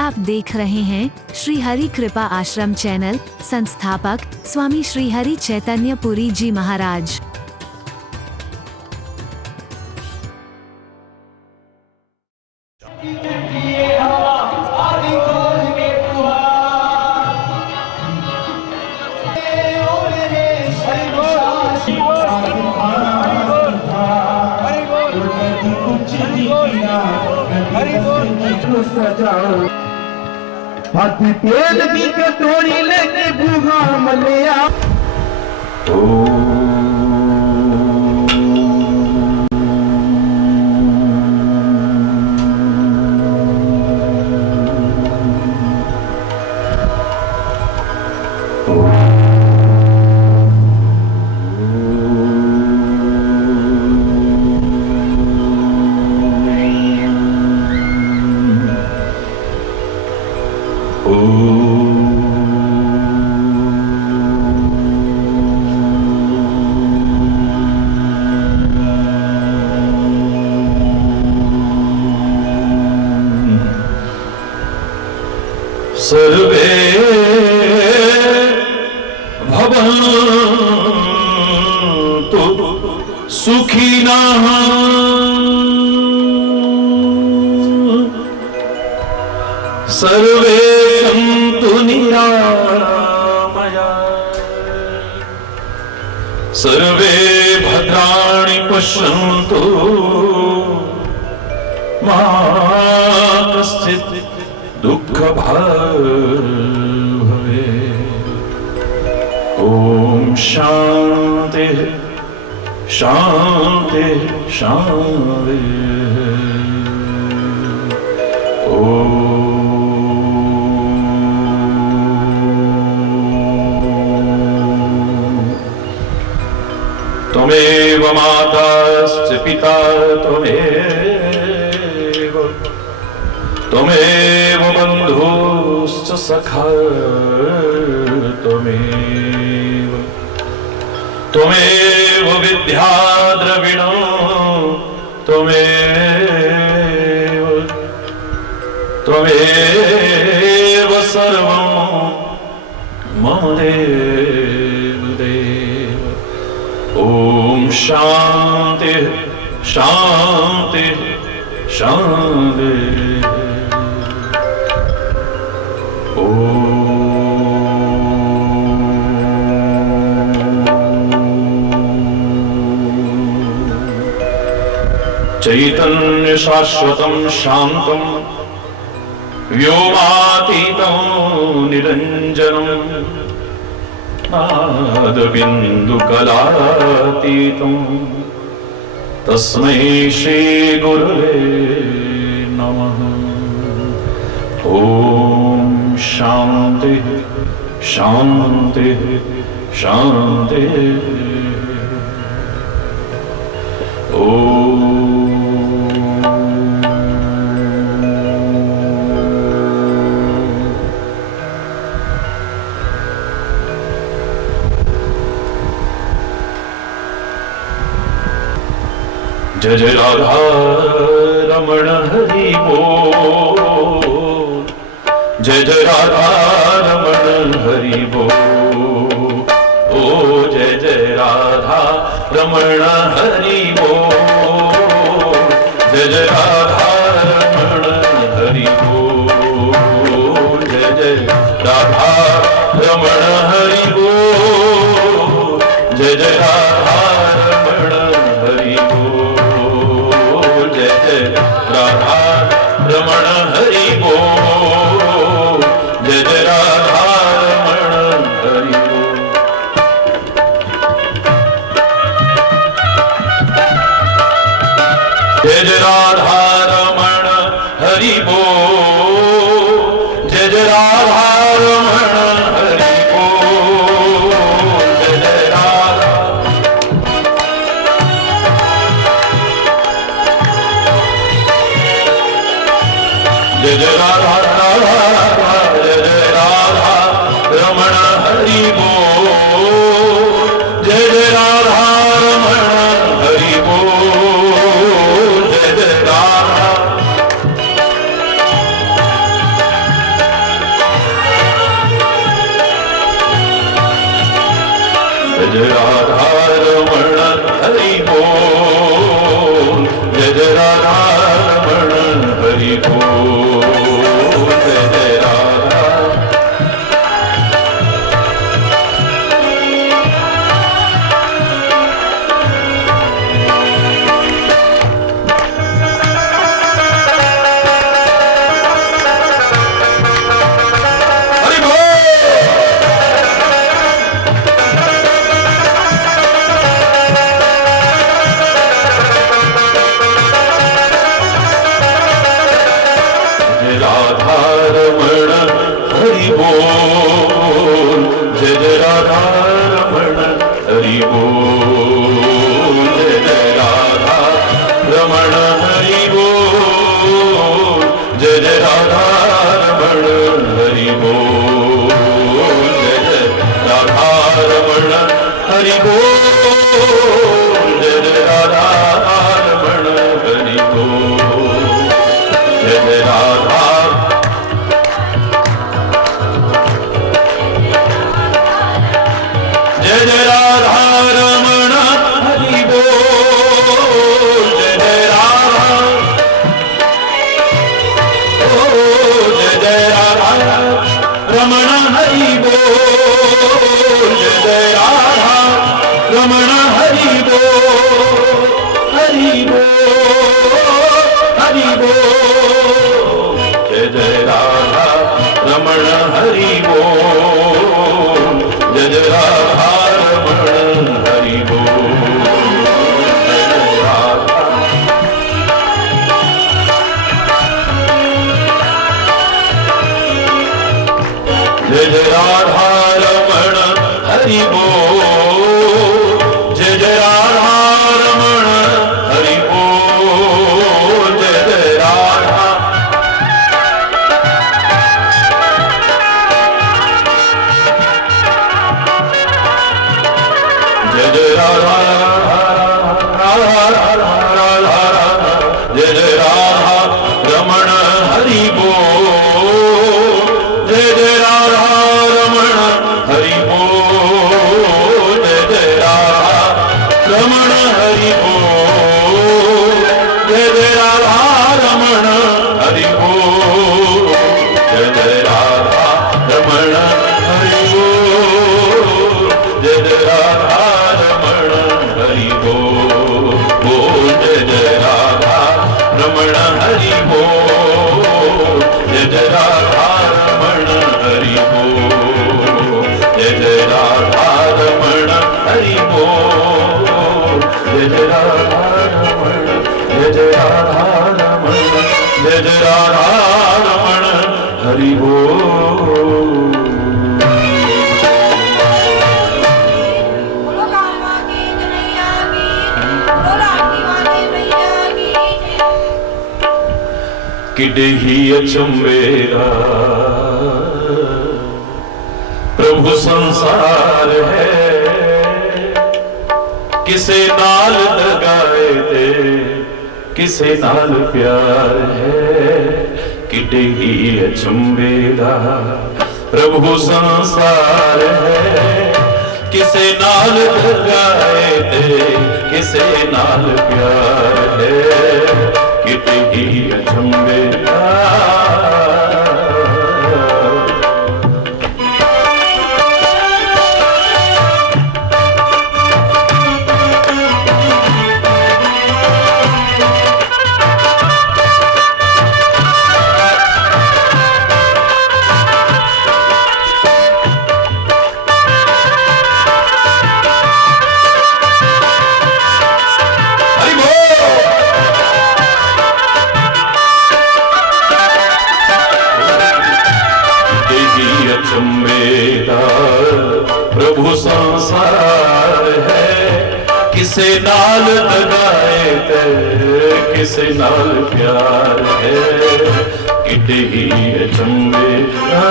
आप देख रहे हैं श्री हरि कृपा आश्रम चैनल। संस्थापक स्वामी श्री हरि चैतन्य पुरी जी महाराज। हाथी तेल की कटोरी लेके भूखा मलिया। सर्वे भवन्तु सुखिनः सर्वे सन्तु निरामया सर्वे भद्राणि पश्यन्तु मा कश्चित् दुःख भवे। ओम शांति शांति शांति। ओम त्वमेव माताश्च पिता त्वमेव बन्धुश्च सखा त्वमेव विद्या द्रविणो त्वमेव सर्वं मम देव देव। ओम शांति शांति शांति। चैतन्य शाश्वतं शान्तं व्योमातीतं निरञ्जनं नादबिन्दुकलातीतं तस्मै श्रीगुरुवे नमः। ॐ शान्ति शान्ति शान्ति। जय जय राधा रमण हरि बोल। जय जय राधा रमण हरि बोल। ओ जय जय राधा रमण हरि बोल। जय जय राधा रमण हरि बोल। जय जय राधा रमण हरि बोल। जय जय राधा रमण हरि बोल। जय जय राधा रमण हरि बोल। जय जय राधा रमण हरि बोल। जय जय राधा रमण हरि बोल। जय जय राधा रमण हरि बोल। जय जय राधा। जय जय राधा राधा जय जय राधा रमण हरि बोल। जय जय राधा रमण हरि बोल। जय जय राधा राधा रमण हरि बोल, जय जय राधा रमण हरि बोल, जय जय राधा। किडही अचंबेरा प्रभु संसार है, किसे नाल दगाए ते किसे नाल प्यार है। किडही अचंबेरा प्रभु संसार है, किसे नाल दगाए ते किसे नाल प्यार है। किडही अचंबेरा प्रभु संसार है, किसे नाल दगाए ते किसे नाल प्यार है। किडही अचंबेरा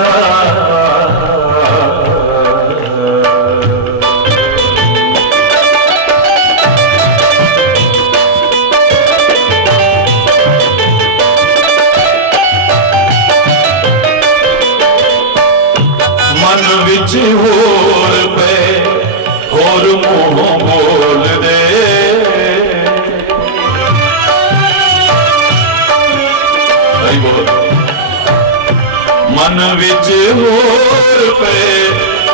मन विच होर पे होर मुंह बोल दे। मन विच होर पे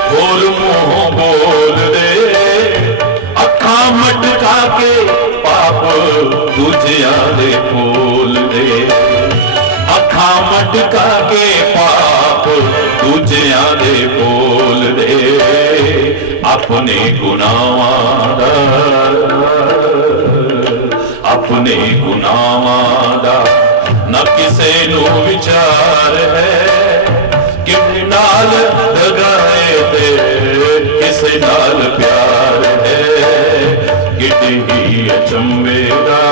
होर मुंह बोल दे। अखां मटका के पाप दूजियां दे खोल दे। अखां मटका के पाप दूजियां दे खोल दे। अपने गुनाहां दा अपने गुनाहां दा न किसे नू विचार है। किसे नाल लगाए ते किसे नाल प्यार है। किते ही अचंभे दा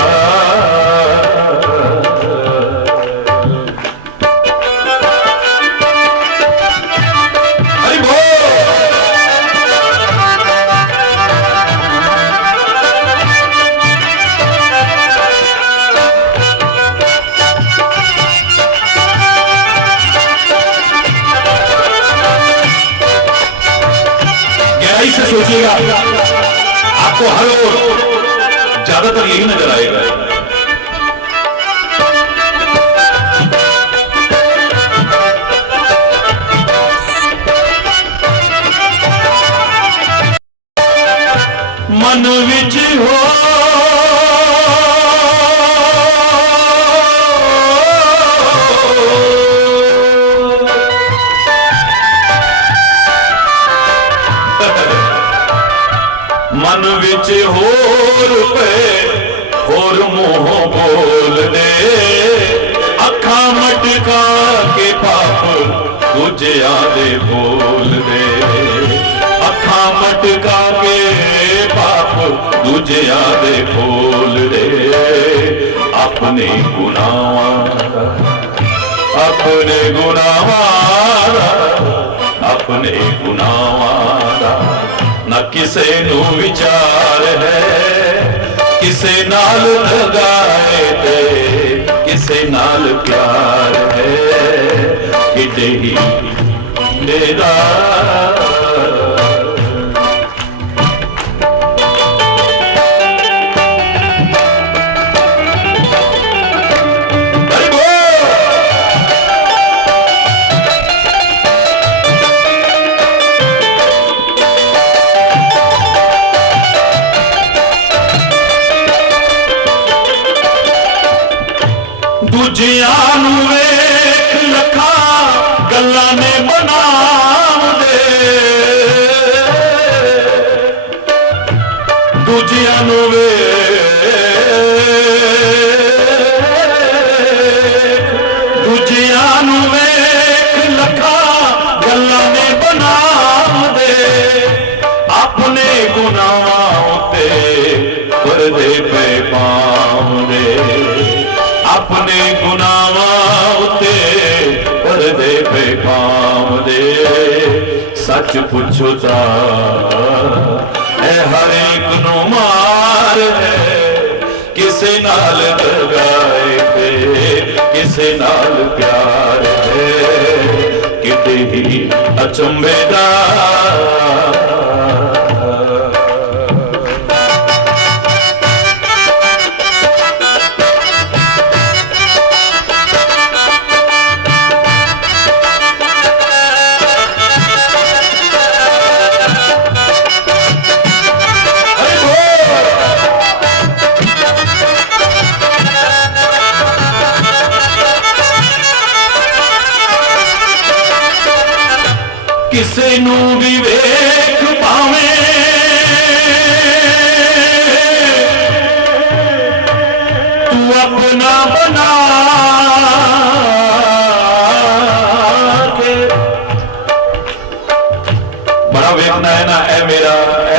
से सोचिएगा, आपको हर ओर ज्यादातर यही नजर आएगा। मन विच हो मन विच होर पे होर मुंह बोल दे। अखां मटका के पाप दूजियां दे बोल दे। अखां मटका के पाप दूजियां दे बोल दे। अपने गुनाहां अपने गुनाहां अपने गुनाहां न किसे नू विचार है। किसे नाल लगाए ते किसे नाल प्यार है। किते ही मेरा दूजियां नू वेख लखा गल्लां ने बनाव दे। दूजियां नू दूजियां नू वेख लखा गल्लां ने बनाव दे। अपने गुनाहां ते पर्दे पे पाव दे। अपने गुनाहां उते पर्दे पे पाव दे। सच पुछो ता हर एक नू मार है। किसे नाल लगाए ते किसे नाल प्यार है। किते ही अचंभे दा किसे नू भी वेख पावे तू अपना बना के। बड़ा वेखना है ना, ऐ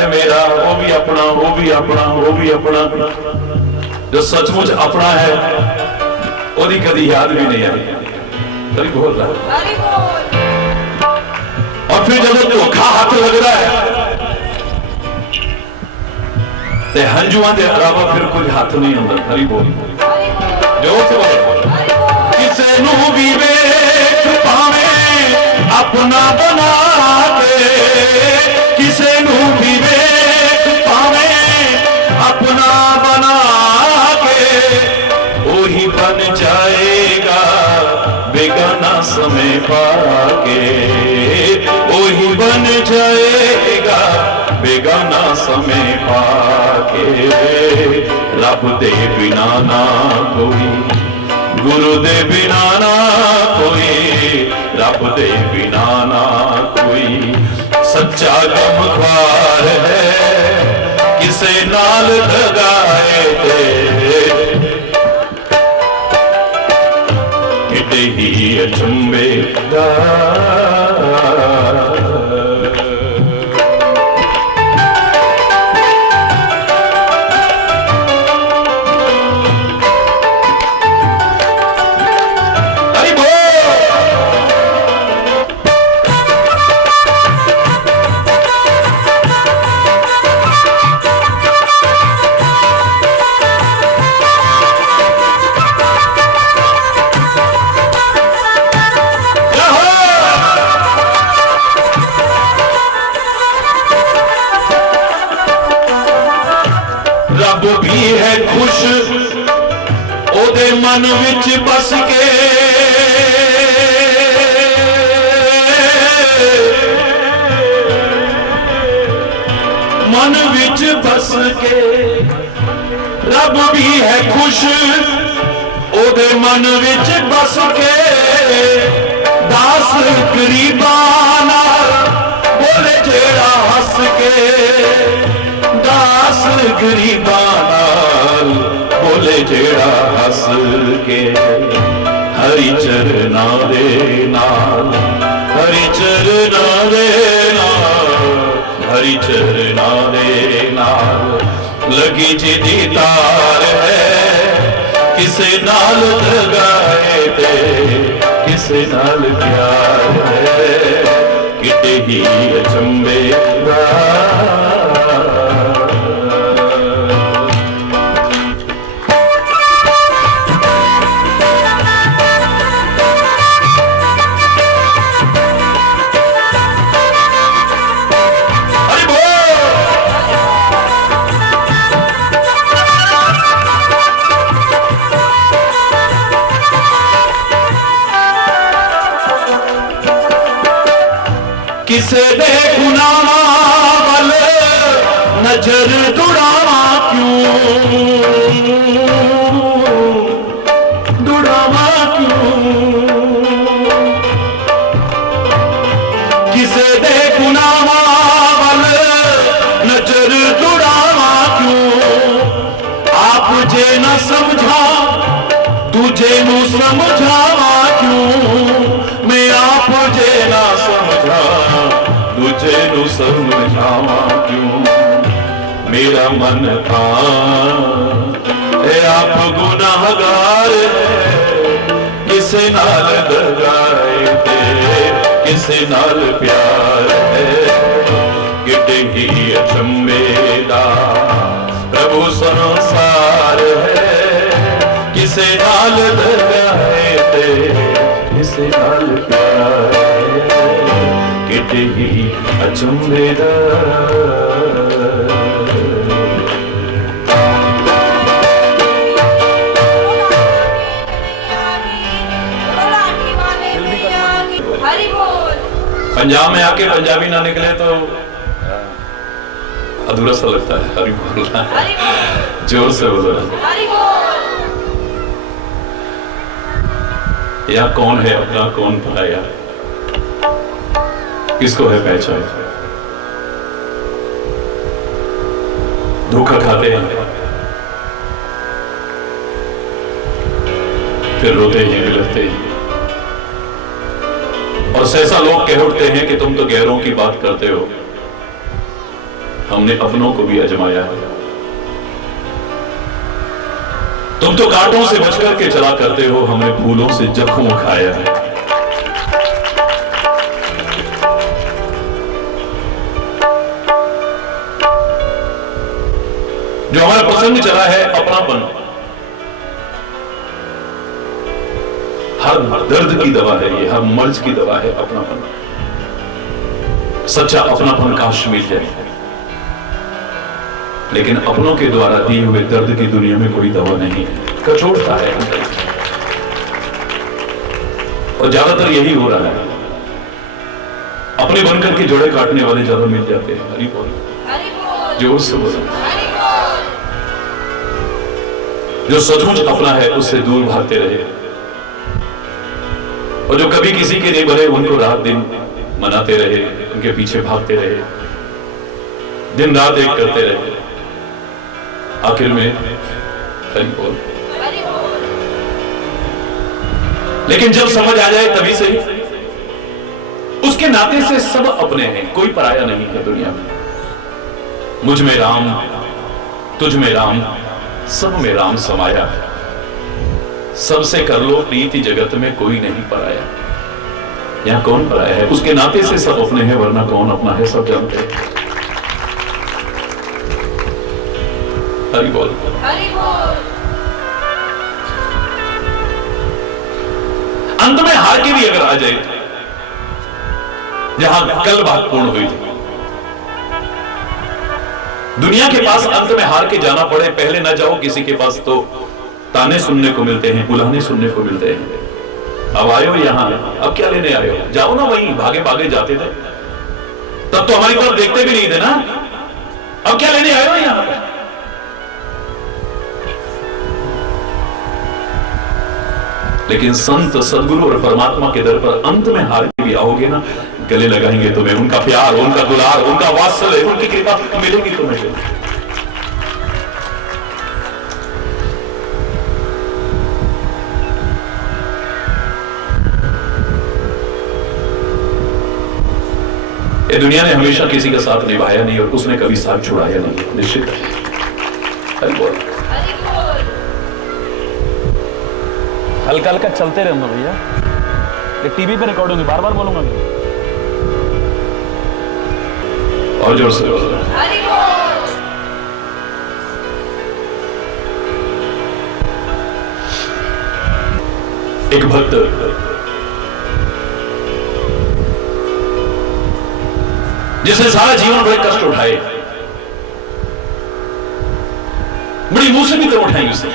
मेरा वो भी अपना वो भी अपना वो भी अपना। जो सचमुच अपना है ओदी कदी याद भी नहीं आई। कभी बोल रहा है। और फिर जब धोखा हाथ लगता है ते हंजुआं के अलावा फिर कोई हाथ नहीं आता। हरी बोल जोर से बोल। किसे नू भी वेख पावे अपना बना के। किसे नू भी वेख बेगाना समय पाके, वही बन जाएगा बेगाना समय पाके। रब दे बिना ना कोई, गुरु दे बिना ना कोई, रब दे बिना ना कोई। सच्चा गमख्वार है किसे नाल लगाए ते, किते ही अचंभे दा। रब भी है खुश ओदे मन विच बस के, मन विच बस के। रब भी है खुश ओदे मन विच बस के, दास गरीबां नाल बोले जेड़ा हस के, दास गरीबां नाल बोले जेड़ा हस के। हरि चरना दे नाल, हरि चरना दे नाल, हरि चरना दे नाल लगी जिदी तार है, किसे नाल लगाए ते किसे नाल प्यार है, किते ही अचंभे दा। किसे दे गुनाह वल नजर दुड़ावा क्यों, दुड़ावा क्यों। किसे दे गुनाह वल नजर दुड़ावा क्यों। आप जे न समझा दूजे नू समझावा क्यों, मैं आप जे ना समझा दूजे नू समझावा क्यों। मेरा मन है आप गुनाहगार है, किसे नाल लगाए थे किसे नाल प्यार है, किते ही अचंभे दा प्रभु संसार है। किसे नाल लगाए थे किसे नाल प्यार है, किते ही अचंभे दा। पंजाब में आके पंजाबी ना निकले तो अधूरा सा लगता है। हरि बोलना जोर से बोलो। या कौन है अपना कौन पराया, किसको है पहचान। धोखा खाते हैं फिर रोते हैं बिलखते हैं, और सहसा लोग कह उठते हैं कि तुम तो गैरों की बात करते हो, हमने अपनों को भी आजमाया है। तुम तो कांटों से बचकर के चला करते हो, हमने फूलों से जख्म खाया है। जो हमारा पसंद चला है अपनापन, हर दर्द की दवा है ये, हर मर्ज की दवा है अपनापन। सच्चा अपनापन काश मिल जाए, लेकिन अपनों के द्वारा दिए हुए दर्द की दुनिया में कोई दवा नहीं है, कठोरता है। और ज्यादातर यही हो रहा है, अपने बनकर के जोड़े काटने वाले ज्यादा मिल जाते हैं। हरि बोल, जोर से बोलो। जो सचमुच अपना है उससे दूर भागते रहे, और जो कभी किसी के नहीं बने उनको रात दिन मनाते रहे, उनके पीछे भागते रहे, दिन रात एक करते रहे, आखिर में हरि बोल। लेकिन जब समझ आ जाए तभी से उसके नाते से सब अपने हैं, कोई पराया नहीं है दुनिया में। मुझ में राम, तुझ में राम, सब में राम समाया है। सबसे कर लो प्रीति, जगत में कोई नहीं पराया। यहां कौन पराया है? उसके नाते से सब अपने हैं, वरना कौन अपना है सब जानते हैं। हरि बोल। अंत में हार के भी अगर आ जाए, जहां कल बात पूर्ण हुई थी, दुनिया के पास अंत में हार के जाना पड़े, पहले ना जाओ किसी के पास तो ताने सुनने को मिलते हैं, बुलाने सुनने को मिलते हैं। अब आयो यहां, अब क्या लेने आयो? जाओ ना, वहीं भागे भागे जाते थे, तब तो हमारी तरफ देखते भी नहीं थे ना। अब क्या लेने आयो यहां? लेकिन संत, सदगुरु और परमात्मा के दर पर अंत में हार के भी आओगे ना, गले लगाएंगे तुम्हें, उनका प्यार, उनका दुलार, उनका वात्सल्य, उनकी कृपा मिलेगी तुम्हें। ये दुनिया ने हमेशा किसी का साथ निभाया नहीं, और उसने कभी साथ छुड़ाया नहीं, निश्चित है। हरि बोल। हल्का हल्का चलते रहना भैया, ये टीवी पे रिकॉर्ड होगी, बार बार बोलूंगा। और जोर से बोलो। एक भक्त जिसने सारा जीवन बड़े कष्ट उठाए, बड़ी मुसीबतें उठाई उसने,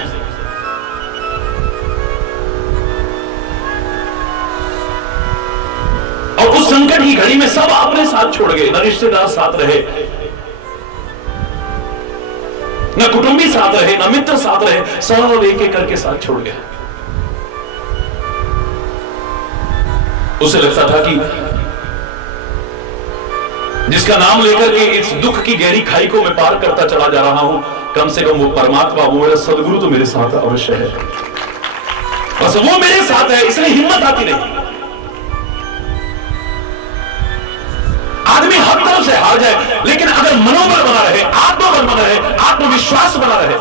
और उस संकट की घड़ी में सब अपने साथ छोड़ गए, न रिश्तेदार साथ रहे, न कुटुंबी साथ रहे, न मित्र साथ रहे, सब एक एक करके साथ छोड़ गए। उसे लगता था कि जिसका नाम लेकर के इस दुख की गहरी खाई को मैं पार करता चला जा रहा हूं, कम से कम वो परमात्मा, वो मेरा सदगुरु तो मेरे साथ अवश्य है, बस वो मेरे साथ है, इसलिए हिम्मत आती नहीं। आदमी हर तरफ से हार जाए, लेकिन अगर मनोबल बना रहे, आत्मबल बना रहे, आत्मविश्वास बना रहे,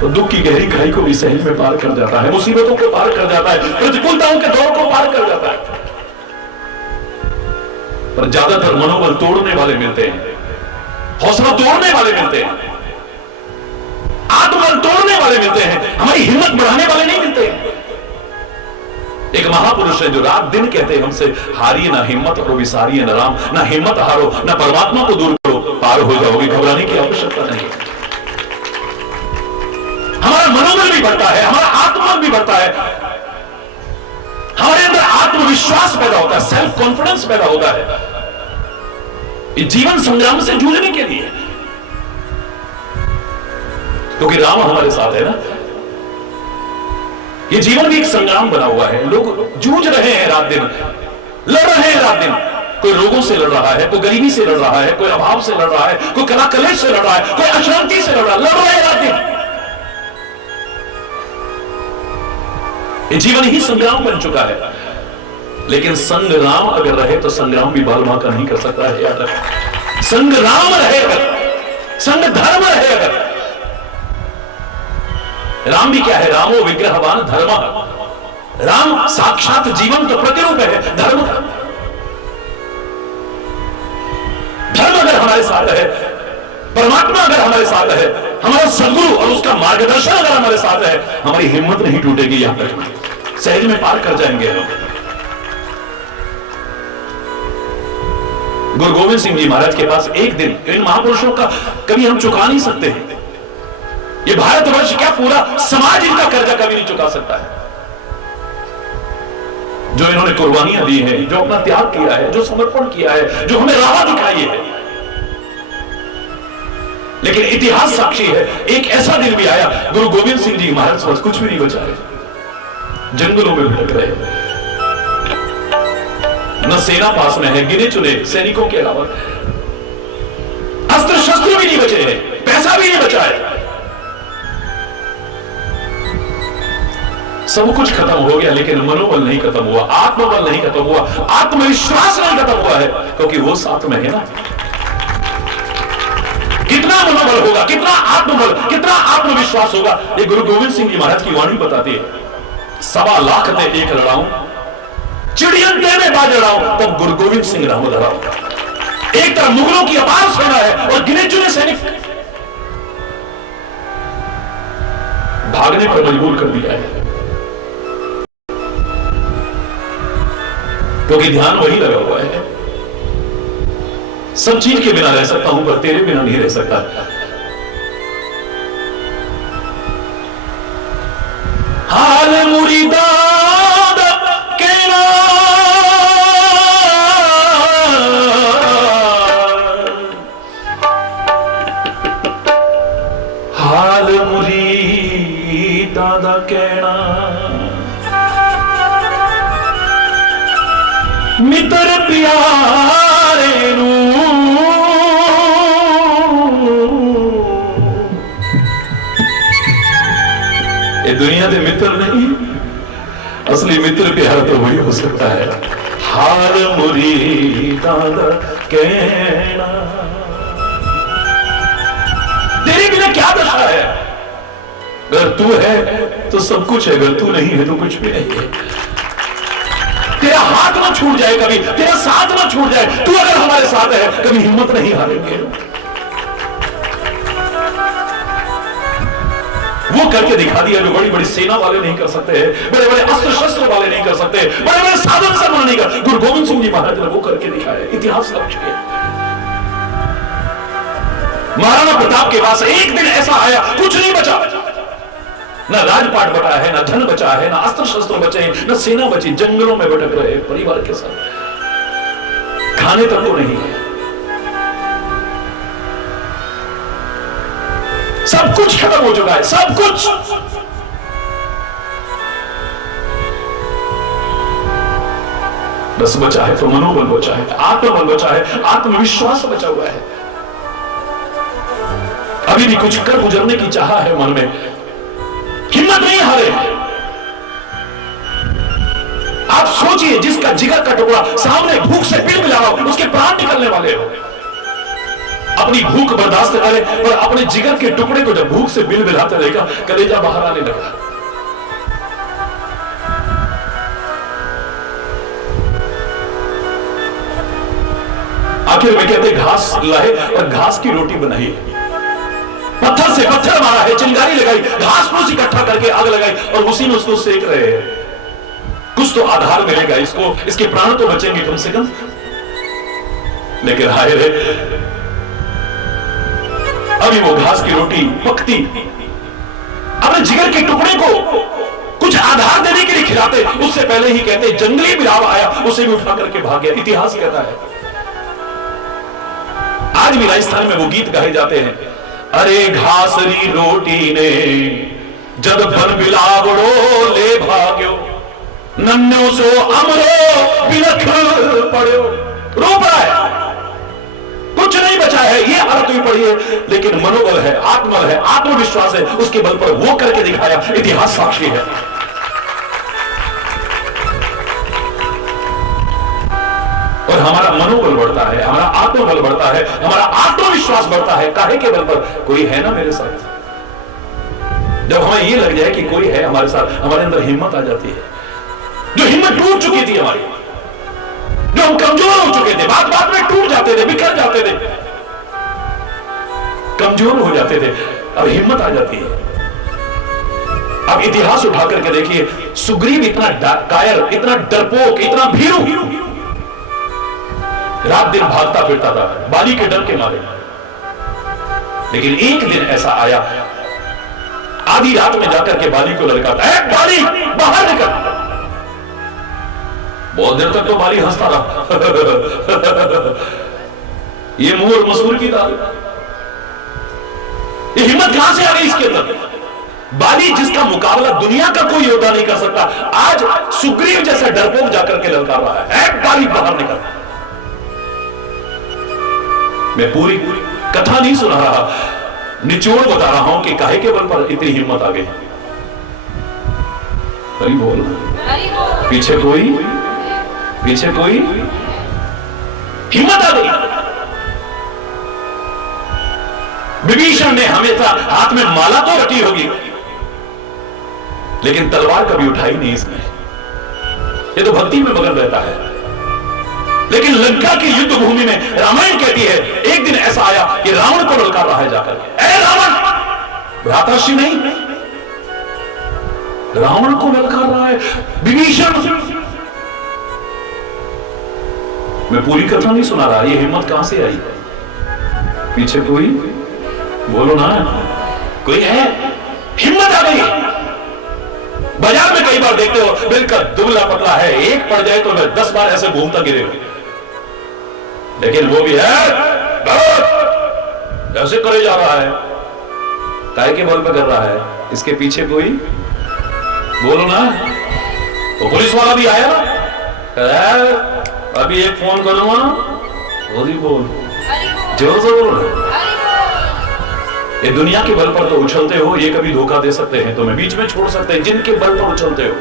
तो दुख की गहरी खाई को भी सहज में पार कर जाता है, मुसीबतों को पार कर जाता है, प्रतिकूलताओं के दौर को पार कर जाता है। पर ज्यादातर मनोबल तोड़ने वाले मिलते हैं, हौसला तोड़ने वाले मिलते हैं, आत्मबल तोड़ने वाले मिलते हैं, हमारी हिम्मत बढ़ाने वाले नहीं मिलते हैं। एक महापुरुष है जो रात दिन कहते हैं हमसे, हारिए ना हिम्मत और विसारिए ना राम, ना हिम्मत हारो, ना परमात्मा को दूर करो, पार हो जाओगे, घबराने की आवश्यकता नहीं। हमारा मनोबल भी बढ़ता है, हमारा आत्मबल भी बढ़ता है, हमारे अंदर आत्मविश्वास पैदा होता है, सेल्फ कॉन्फिडेंस पैदा होता है, ये जीवन संग्राम से जूझने के लिए, क्योंकि राम हमारे साथ है ना। ये जीवन भी एक संग्राम बना हुआ है, लोग जूझ रहे हैं रात दिन, लड़ रहे हैं रात दिन, कोई रोगों से लड़ रहा है, कोई गरीबी से लड़ रहा है, कोई अभाव से लड़ रहा है, कोई कला कलेश से लड़ रहा है, कोई अशांति से लड़ रहा है रात दिन। ये जीवन ही संग्राम बन चुका है, लेकिन संग्राम अगर रहे तो संग्राम भी बाल बांका नहीं कर सकता है, याद रखें। संग्राम रहे अगर, संग धर्म रहे अगर, राम भी क्या है? रामो विग्रहवान धर्म, राम साक्षात जीवन तो प्रतिरूप है धर्म का। धर्म अगर हमारे साथ है, परमात्मा अगर हमारे साथ है, हमारा सदगुरु और उसका मार्गदर्शन अगर हमारे साथ है, हमारी हिम्मत नहीं टूटेगी, याद रखना, सहज में पार कर जाएंगे हम। गुरु गोविंद सिंह जी महाराज के पास एक दिन, इन महापुरुषों का कभी हम चुका नहीं सकते हैं, ये भारतवर्ष क्या पूरा समाज इनका कर्जा कभी नहीं चुका सकता है। जो इन्होंने कुर्बानियां दी हैं, जो अपना त्याग किया है, जो समर्पण किया है, जो हमें राह दिखाई है। लेकिन इतिहास साक्षी है, एक ऐसा दिन भी आया, गुरु गोविंद सिंह जी महाराज पास कुछ भी नहीं बचा है, जंगलों में भटक रहे, न सेना पास में है, गिने चुने सैनिकों के अलावा अस्त्र शस्त्र भी नहीं बचे हैं, पैसा भी नहीं बचा है, सब कुछ खत्म हो गया। लेकिन मनोबल नहीं खत्म हुआ, आत्मबल नहीं खत्म हुआ, आत्मविश्वास नहीं खत्म हुआ है, क्योंकि वो साथ में है ना। कितना मनोबल होगा, कितना आत्मबल, कितना आत्मविश्वास होगा, ये गुरु गोविंद सिंह जी महाराज की वाणी बताती है। 1.25 लाख ने एक लड़ाऊं, चिड़ियन में बाज लड़ाऊं, तब गुरु गोविंद सिंह राम लड़ाऊं। एक तरफ मुगलों की अपार सेना है और गिने चुने सैनिक भागने पर मजबूर कर दिया है, क्योंकि ध्यान वही लगा हुआ है। सब चीज के बिना रह सकता हूं, पर तेरे बिना नहीं रह सकता। हाल मुरीदाद कहना, हाल मुरीदाद कहना, मित्र प्यारे नू ये दुनिया के मित्र नहीं, असली मित्र प्यार तो वही हो सकता है। हाल मुरीदां दा कहना, तेरे बिना क्या दशा है, अगर तू है तो सब कुछ है, अगर तू नहीं है तो कुछ भी नहीं है। तेरा हाथ ना छूट जाए कभी, तेरा साथ ना छूट जाए, तू अगर हमारे साथ है कभी हिम्मत नहीं हारेंगे। वो करके दिखा दिया जो बड़ी बड़ी सेना वाले नहीं कर सकते हैं, बड़े बड़े अस्त्र शस्त्र वाले नहीं कर सकते, बड़े बड़े साधन सामान नहीं कर। गुरु गोविंद सिंह जी महाराज ने वो करके दिखाया, इतिहास साक्षी है। महाराणा प्रताप के पास एक दिन ऐसा आया, कुछ नहीं बचा, न राजपाट बचा है, न धन बचा है, न अस्त्र शस्त्र बचे हैं, न सेना बची, जंगलों में भटक रहे परिवार के साथ, खाने तक को नहीं है, सब कुछ खत्म हो चुका है, सब कुछ। बस बचा है तो मनोबल बचा है, आत्मबल बचा है, आत्मविश्वास बचा हुआ है। अभी भी कुछ कर गुजरने की चाह है मन में, हिम्मत नहीं हारे। आप सोचिए, जिसका जिगर का टुकड़ा सामने भूख से पिल मिला हो, उसके प्राण निकलने वाले हो, अपनी भूख बर्दाश्त करे और अपने जिगर के टुकड़े को जब भूख से बिल बिलाते देखा, कलेजा बाहर आने लगा। आखिर में कहते घास लाए और घास की रोटी बनाई, पत्थर से पत्थर मारा है, चिंगारी लगाई, घास फूस इकट्ठा करके आग लगाई और उसी में उसको सेक रहे हैं। कुछ तो आधार मिलेगा इसको, इसके प्राण तो बचेंगे कम से कम। लेकिन हाय रे, अभी वो घास की रोटी पकती, अपने जिगर के टुकड़े को कुछ आधार देने के लिए खिलाते, उससे पहले ही कहते जंगली बिलाव आया, उसे भी उठा करके भाग गया। इतिहास कहता है, आज भी राजस्थान में वो गीत गाए जाते हैं, अरे घासरी रोटी ने जब बन बिलावड़ो ले भाग्यो, नन्नो सो अमरो बिलख पड़ो। रो पड़ा है, कुछ नहीं बचा है, ये हालत हुई पड़ी है, लेकिन मनोबल है, आत्मबल है, आत्मविश्वास है, उसके बल पर वो करके दिखाया। इतिहास साक्षी है। और हमारा मनोबल बढ़ता है, हमारा आत्मबल बढ़ता है, हमारा आत्मविश्वास बढ़ता है। काहे के बल पर? कोई है ना मेरे साथ। जब हमें ये लग जाए कि कोई है हमारे साथ, हमारे अंदर हिम्मत आ जाती है। जो हिम्मत टूट चुकी थी हमारी, जो हम कमजोर हो चुके थे, बात बात में टूट जाते थे, बिखर जाते थे, कमजोर हो जाते थे, अब हिम्मत आ जाती है। अब इतिहास उठा करके देखिए, सुग्रीव इतना कायर, इतना डरपोक, इतना भीरू, रात दिन भागता फिरता था बाली के डर के मारे। लेकिन एक दिन ऐसा आया आधी रात में जाकर के बाली को ललकारता है, बाली बाहर निकल। बहुत देर तक तो बाली हंसता रहा। ये मुंह और मसूर की दाल, ये हिम्मत कहां से आ गई इसके अंदर? बाली जिसका मुकाबला दुनिया का कोई योद्धा नहीं कर सकता, आज सुग्रीव जैसा डरपोक जाकर के ललकार रहा है, बाली बाहर निकल। मैं पूरी कथा नहीं सुना रहा, निचोड़ बता रहा हूं कि काहे के बल पर इतनी हिम्मत आ गई। हरि बोल। पीछे कोई हिम्मत आ गई। विभीषण ने हमेशा हाथ में माला तो रखी होगी, लेकिन तलवार कभी उठाई नहीं इसने। ये तो भक्ति में मगन रहता है। लेकिन लंका की युद्ध भूमि में रामायण कहती है, एक दिन ऐसा आया कि रावण को ललकार रहा है जाकर के, अरे रावण, भ्राताश्री नहीं, रावण को ललकार रहा है विभीषण। मैं पूरी कथा नहीं सुना रहा, ये हिम्मत कहां से आई? पीछे कोई बोलो ना, कोई है? हिम्मत आ गई। बाजार में कई बार देखते हो बिल्कुल दुबला पतला है, एक पड़ जाए तो मैं 10 बार ऐसे घूमता गिरेगा, लेकिन वो भी है ऐसे करे जा रहा है, काय के बल पे कर रहा है। इसके पीछे कोई बोलो ना, तो पुलिस वाला भी आया ना, अभी एक फोन करूंगा, बोल जोर से बोल। ये दुनिया के बल पर तो उछलते हो, ये कभी धोखा दे सकते हैं, तुम्हें बीच में छोड़ सकते हैं, जिनके बल पर उछलते हो।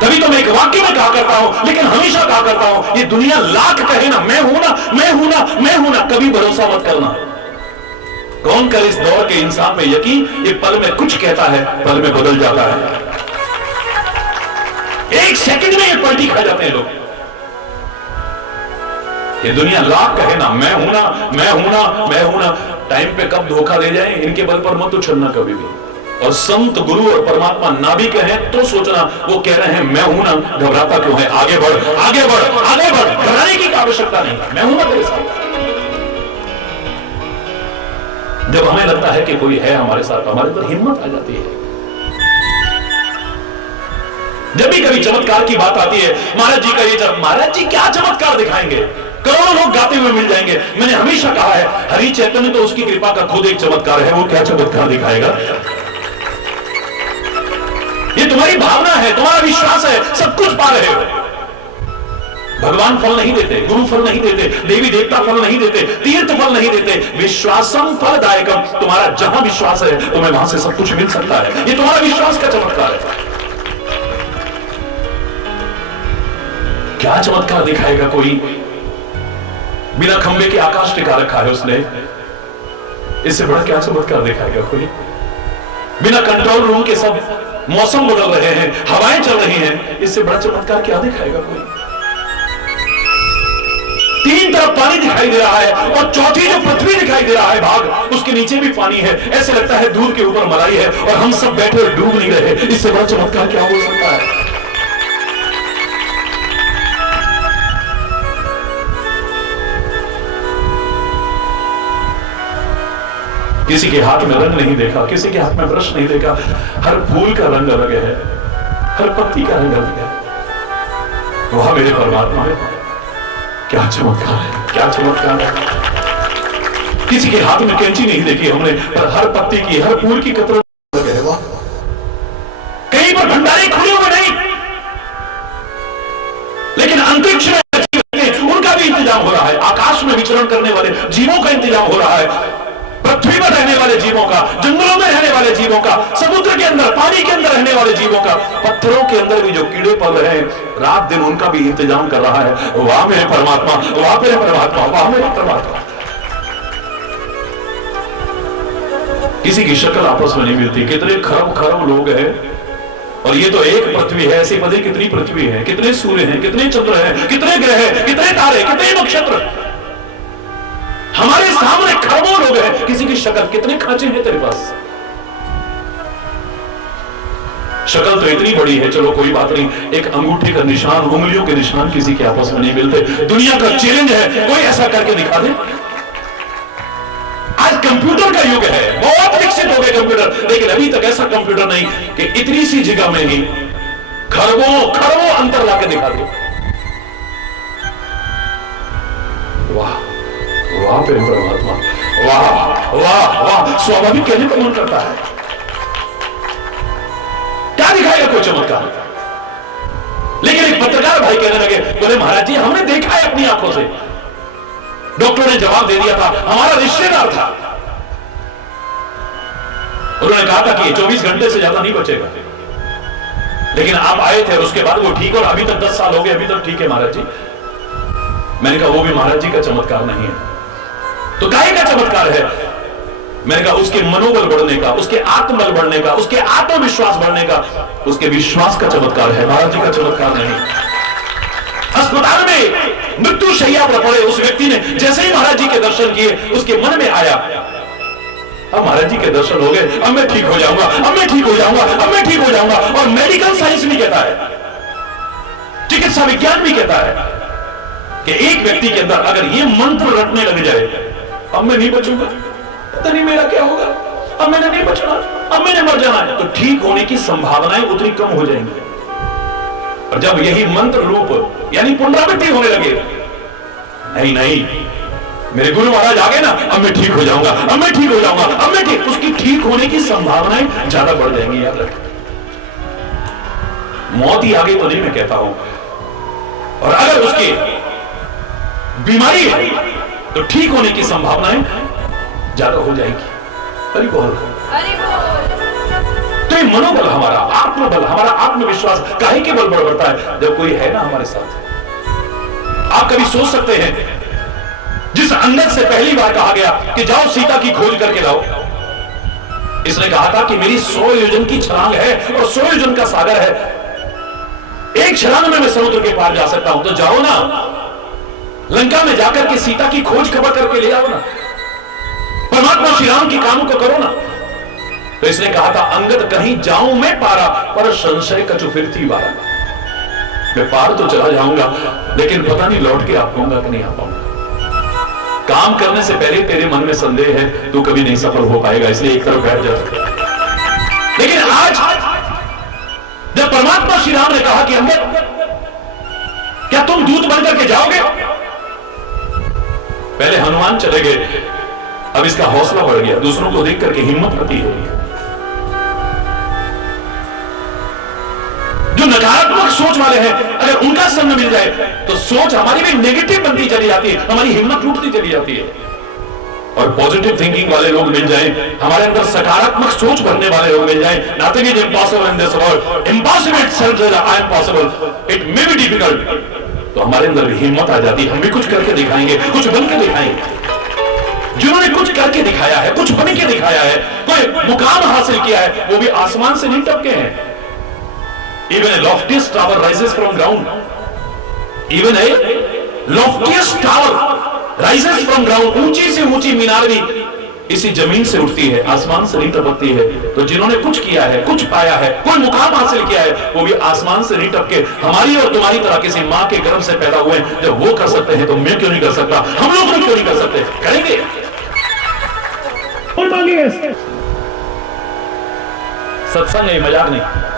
तभी तो मैं एक वाक्य में कहा करता हूं, लेकिन हमेशा कहा करता हूं, ये दुनिया लाख कहे ना मैं हूं ना, मैं हूं ना, मैं हूं ना, कभी भरोसा मत करना। कौन कर इस दौर के इंसान में यकीन, ये पल में कुछ कहता है, पल में बदल जाता है। एक सेकंड में ये पलटी खा जाते हैं लोग। ये दुनिया लाख कहे ना मैं हूं ना, मैं हूं ना, मैं हूं ना, टाइम पे कब धोखा दे जाए, इनके बल पर मत उछलना कभी भी। और संत गुरु और परमात्मा ना भी कहें तो सोचना वो कह रहे हैं मैं हूं ना, घबराता क्यों है, आगे बढ़, आगे बढ़, आगे बढ़, घबराने की आवश्यकता नहीं, मैं हूं ना तेरे साथ। जब हमें लगता है कि कोई है हमारे साथ, हमारे अंदर हिम्मत आ जाती है। जब भी कभी चमत्कार की बात आती है, महाराज जी का ये, महाराज जी क्या चमत्कार दिखाएंगे, करोड़ों लोग गाते हुए मिल जाएंगे। मैंने हमेशा कहा है, हरि चैतन्य तो उसकी कृपा का खुद एक चमत्कार है, वो क्या चमत्कार दिखाएगा? ये तुम्हारी भावना है, तुम्हारा विश्वास है, सब कुछ पा रहे हो। भगवान फल नहीं देते, गुरु फल नहीं देते, देवी देवता फल नहीं देते, तीर्थ फल नहीं देते, विश्वासम फलदायकम। तुम्हारा जहां विश्वास है तुम्हें वहां से सब कुछ मिल सकता है। ये तुम्हारा विश्वास का चमत्कार है। क्या चमत्कार दिखाएगा कोई? बिना खंबे के आकाश टिका रखा है उसने, इससे बड़ा क्या चमत्कार दिखाएगा कोई? बिना कंट्रोल रूम के सब मौसम बदल रहे हैं, हवाएं चल रही हैं, इससे बड़ा चमत्कार क्या दिखाएगा कोई? तीन तरफ पानी दिखाई दे रहा है और चौथी जो पृथ्वी दिखाई दे रहा है भाग, उसके नीचे भी पानी है, ऐसे लगता है दूध के ऊपर मलाई है और हम सब बैठे और डूब नहीं रहे। इससे बड़ा चमत्कार क्या हो सकता है? किसी के हाथ में रंग नहीं देखा, किसी के हाथ में ब्रश नहीं देखा, हर फूल का रंग अलग है, हर पत्ती का रंग अलग है। वह मेरे परमात्मा है, क्या चमत्कार है, क्या चमत्कार है। किसी के हाथ में कैंची नहीं देखी हमने, पर हर पत्ती की, हर फूल की कतरन अलग है। वाह, कहीं पर भंडारे खुले हुए नहीं, लेकिन अंतरिक्ष में उनका भी इंतजाम हो रहा है, आकाश में विचरण करने वाले जीवों का इंतजाम हो रहा है, पृथ्वी पर रहने वाले जीवों का, जंगलों में रहने वाले जीवों का, समुद्र के अंदर, पानी के अंदर रहने वाले जीवों का, पत्थरों के अंदर भी जो कीड़े पल रहे हैं, रात दिन उनका भी इंतजाम कर रहा है। वाह मेरे परमात्मा, वाह मेरे परमात्मा, वाह मेरे परमात्मा। किसी की शक्ल आपस में नहीं मिलती, कितने खरब खरब लोग हैं, और ये तो एक पृथ्वी है, ऐसी पता कितनी पृथ्वी है, कितने सूर्य हैं, कितने चंद्र हैं, कितने ग्रह हैं, कितने तारे, कितने नक्षत्र हमारे सामने, खरबों लोग हैं, किसी की शक्ल, कितने खांचे हैं तेरे पास? शक्ल तो इतनी बड़ी है, चलो कोई बात नहीं, एक अंगूठे का निशान, उंगलियों के निशान किसी के आपस में नहीं मिलते। दुनिया का चैलेंज है, कोई ऐसा करके दिखा दे। आज कंप्यूटर कंप्यूटर का युग है, बहुत विकसित हो गए कंप्यूटर, लेकिन अभी तक ऐसा कंप्यूटर नहीं कि इतनी सी जगह में ही खरबों खरबों अंतर लाके दिखा दे। वाह वाह प्रेम परमात्मा, वाह वाह वाह। स्वाभाविक कहने को मन करता है, क्या दिखाएगा कोई चमत्कार। लेकिन एक पत्रकार भाई कहने लगे, बोले महाराज जी हमने देखा है अपनी आंखों से। डॉक्टर ने जवाब दे दिया था, हमारा रिश्तेदार था, उन्होंने कहा था कि ये 24 घंटे से ज्यादा नहीं बचेगा, लेकिन आप आए थे और उसके बाद वो ठीक, और अभी तक 10 साल हो गए, अभी तक ठीक है महाराज जी। मैंने कहा वो भी महाराज जी का चमत्कार नहीं है, तो काहे का चमत्कार है। मैंने कहा उसके मनोबल बढ़ने का, उसके आत्मबल बढ़ने का, उसके आत्मविश्वास बढ़ने का, उसके विश्वास का चमत्कार है, महाराज जी का चमत्कार नहीं। अस्पताल में मृत्यु शैया पर पड़े उस व्यक्ति ने जैसे ही महाराज जी के दर्शन किए, उसके मन में आया अब महाराज जी के दर्शन हो गए, अब मैं ठीक हो जाऊंगा, अब मैं ठीक हो जाऊंगा, अब मैं ठीक हो जाऊंगा। और मेडिकल साइंस भी कहता है, चिकित्सा विज्ञान भी कहता है कि एक व्यक्ति के अंदर अगर ये मंत्र रटने लग जाए, अब मैं नहीं बचूंगा, पता नहीं मेरा क्या होगा, अब मैंने नहीं बचना, अब मैंने मर जाना है, तो ठीक होने की संभावनाएं उतनी कम हो जाएंगी। और जब यही मंत्र रूप यानी पुनरावृत्ति होने लगे, नहीं नहीं मेरे गुरु महाराज आ गए ना, अब मैं ठीक हो जाऊंगा, अब मैं ठीक हो जाऊंगा, अब मैं ठीक, उसकी ठीक होने की संभावनाएं ज्यादा बढ़ जाएंगी। याद रखें, मौत ही आ गई तो नहीं मैं कहता हूं, और अगर उसकी बीमारी है तो ठीक होने की संभावनाएं ज्यादा हो जाएगी। हरि बोल। तो ये मनोबल हमारा, आत्मबल हमारा, आत्मविश्वास काहे के बल बढ़ता है जब कोई है ना हमारे साथ। आप कभी सोच सकते हैं, जिस अंगद से पहली बार कहा गया कि जाओ सीता की खोज करके लाओ, इसने कहा था कि मेरी 100 योजन की छलांग है और 100 योजन का सागर है, एक छलांग में मैं समुद्र के पार जा सकता हूं, तो जाओ ना लंका में जाकर के सीता की खोज खबर करके ले आओ ना, परमात्मा श्री राम की कामों को करो ना। तो इसने कहा था, अंगद कहीं जाऊं मैं पारा, पर संशय कछु फिरती बारा। मैं पार तो चला जाऊंगा, लेकिन पता नहीं लौट के आ पाऊंगा कि नहीं आ पाऊंगा। काम करने से पहले तेरे मन में संदेह है, तू कभी नहीं सफल हो पाएगा, इसलिए एक तरफ बैठ जा। लेकिन आज जब परमात्मा श्री राम ने कहा कि अंगद क्या तुम दूत बनकर के जाओगे, पहले हनुमान चले गए, अब इसका हौसला बढ़ गया, दूसरों को देख करके हिम्मत आती है। जो नकारात्मक सोच वाले हैं, अगर उनका संग मिल जाए तो सोच हमारी भी नेगेटिव बनती चली जाती है, हमारी हिम्मत टूटती चली जाती है। और पॉजिटिव थिंकिंग वाले लोग मिल जाएं, हमारे अंदर सकारात्मक सोच भरने वाले लोग मिल जाएं, nothing is impossible in this world, impossible itself is I am possible, it may be difficult, तो हमारे अंदर भी हिम्मत आ जाती है, हम भी कुछ करके दिखाएंगे, कुछ बन के दिखाएंगे। जिन्होंने कुछ करके दिखाया है, कुछ बन के दिखाया है, कोई मुकाम हासिल किया है, वो भी आसमान से नहीं टपके हैं। Even a loftiest tower rises from ground. Even a loftiest tower rises from ground. ऊंची से ऊंची मीनार भी इसी जमीन से उठती है, आसमान से नहीं टपकती है। तो जिन्होंने कुछ किया है, कुछ पाया है, कोई मुकाम हासिल किया है, वो भी आसमान से नहीं टपके हमारी और तुम्हारी तरह किसी मां के गर्भ से पैदा हुए। जब वो कर सकते हैं तो मैं क्यों नहीं कर सकता, हम लोग क्यों नहीं कर सकते, करेंगे। सत्संग है, मजाक नहीं।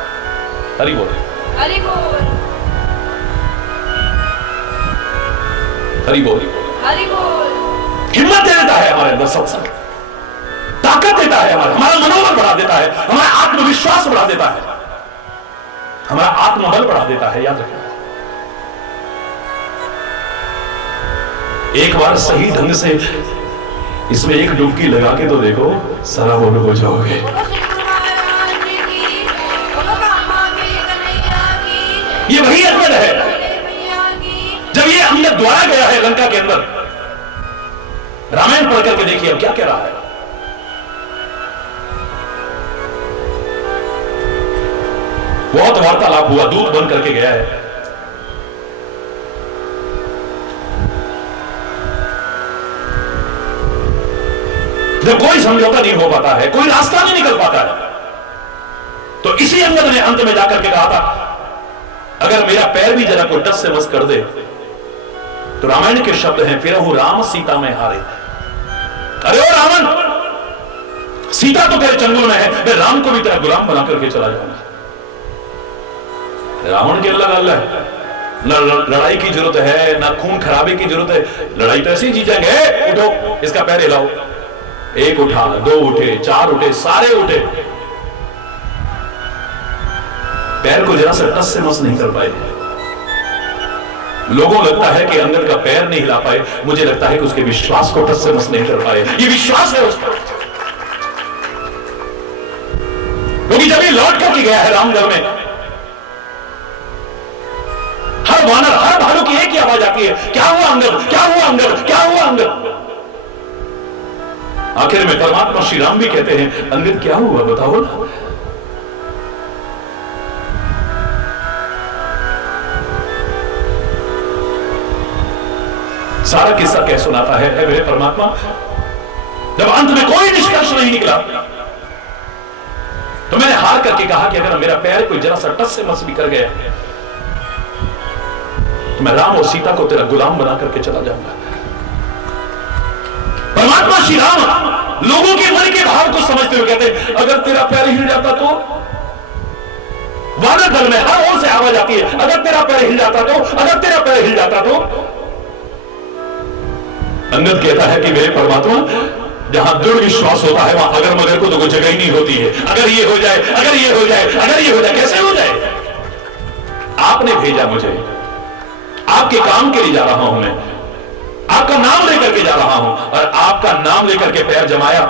हरि बोल, हरि बोल, हरि बोल, हरि बोल। हिम्मत दे देता है हमारे अंदर सत्संग, ताकत देता है, हमारा मनोबल बढ़ा देता है, हमारा आत्मविश्वास बढ़ा देता है, हमारा आत्मबल बढ़ा देता है। याद रखना, एक बार सही ढंग से इसमें एक डुबकी लगा के तो देखो, सराबोर हो जाओगे। ये वही अंगद है, जब ये अंगद द्वारा गया है लंका के अंदर। रामायण पढ़ करके देखिए अब क्या कह रहा है। बहुत वार्तालाप हुआ, दूत बन करके गया है। जब कोई समझौता नहीं हो पाता है, कोई रास्ता नहीं निकल पाता है, तो इसी अंगद ने अंत में जाकर के कहा था, अगर मेरा पैर भी जरा को टस से मस कर दे, तो रामायण के शब्द हैं, फिर राम सीता में हारे। अरे ओ रावण, सीता तो तेरे चंगुल में है, मैं राम को भी तेरा गुलाम बना करके चला जाऊंगा। रावण के अल्लाह अल्लाह है, न लड़ाई की जरूरत है, ना खून खराबे की जरूरत है, लड़ाई तो ऐसे ही जीतेंगे। उठो, इसका पैर हिलाओ, एक उठा, दो उठे, चार उठे, सारे उठे, पैर को जरा सा टस से मस नहीं कर पाए। लोगों लगता है कि अंगद का पैर नहीं हिला पाए, मुझे लगता है कि उसके विश्वास को टस से मस नहीं कर पाए। ये विश्वास है उसका, क्योंकि जब ये लौट करके गया है रामगढ़ में, हर वानर, हर भालू की एक ही आवाज आती है, क्या हुआ अंगद, क्या हुआ अंगद, क्या हुआ अंगद। आखिर में परमात्मा श्री राम भी कहते हैं, अंगद क्या हुआ बताओ ना। सारा किस्सा कह सुनाता है मेरे परमात्मा। जब अंत में कोई निष्कर्ष नहीं निकला तो मैंने हार करके कहा कि अगर मेरा पैर कोई जरा सा टस से मस भी कर गया तो मैं राम और सीता को तेरा गुलाम बना करके चला जाऊंगा। परमात्मा श्री राम लोगों के मन के भाव को समझते हुए कहते, अगर तेरा पैर हिल जाता तो। वानर दल में हर ओर से आवाज आती है, अगर तेरा पैर हिल जाता तो, अगर तेरा पैर हिल जाता तो। अंगद कहता है कि मेरे परमात्मा, जहां दृढ़ विश्वास होता है वहां अगर मगर को तो कोई जगह ही नहीं होती है। अगर ये हो जाए, अगर ये हो जाए, अगर ये हो जाए, कैसे हो जाए। आपने भेजा मुझे, आपके काम के लिए जा रहा हूं मैं, आपका नाम लेकर के जा रहा हूं, और आपका नाम लेकर के पैर जमाया।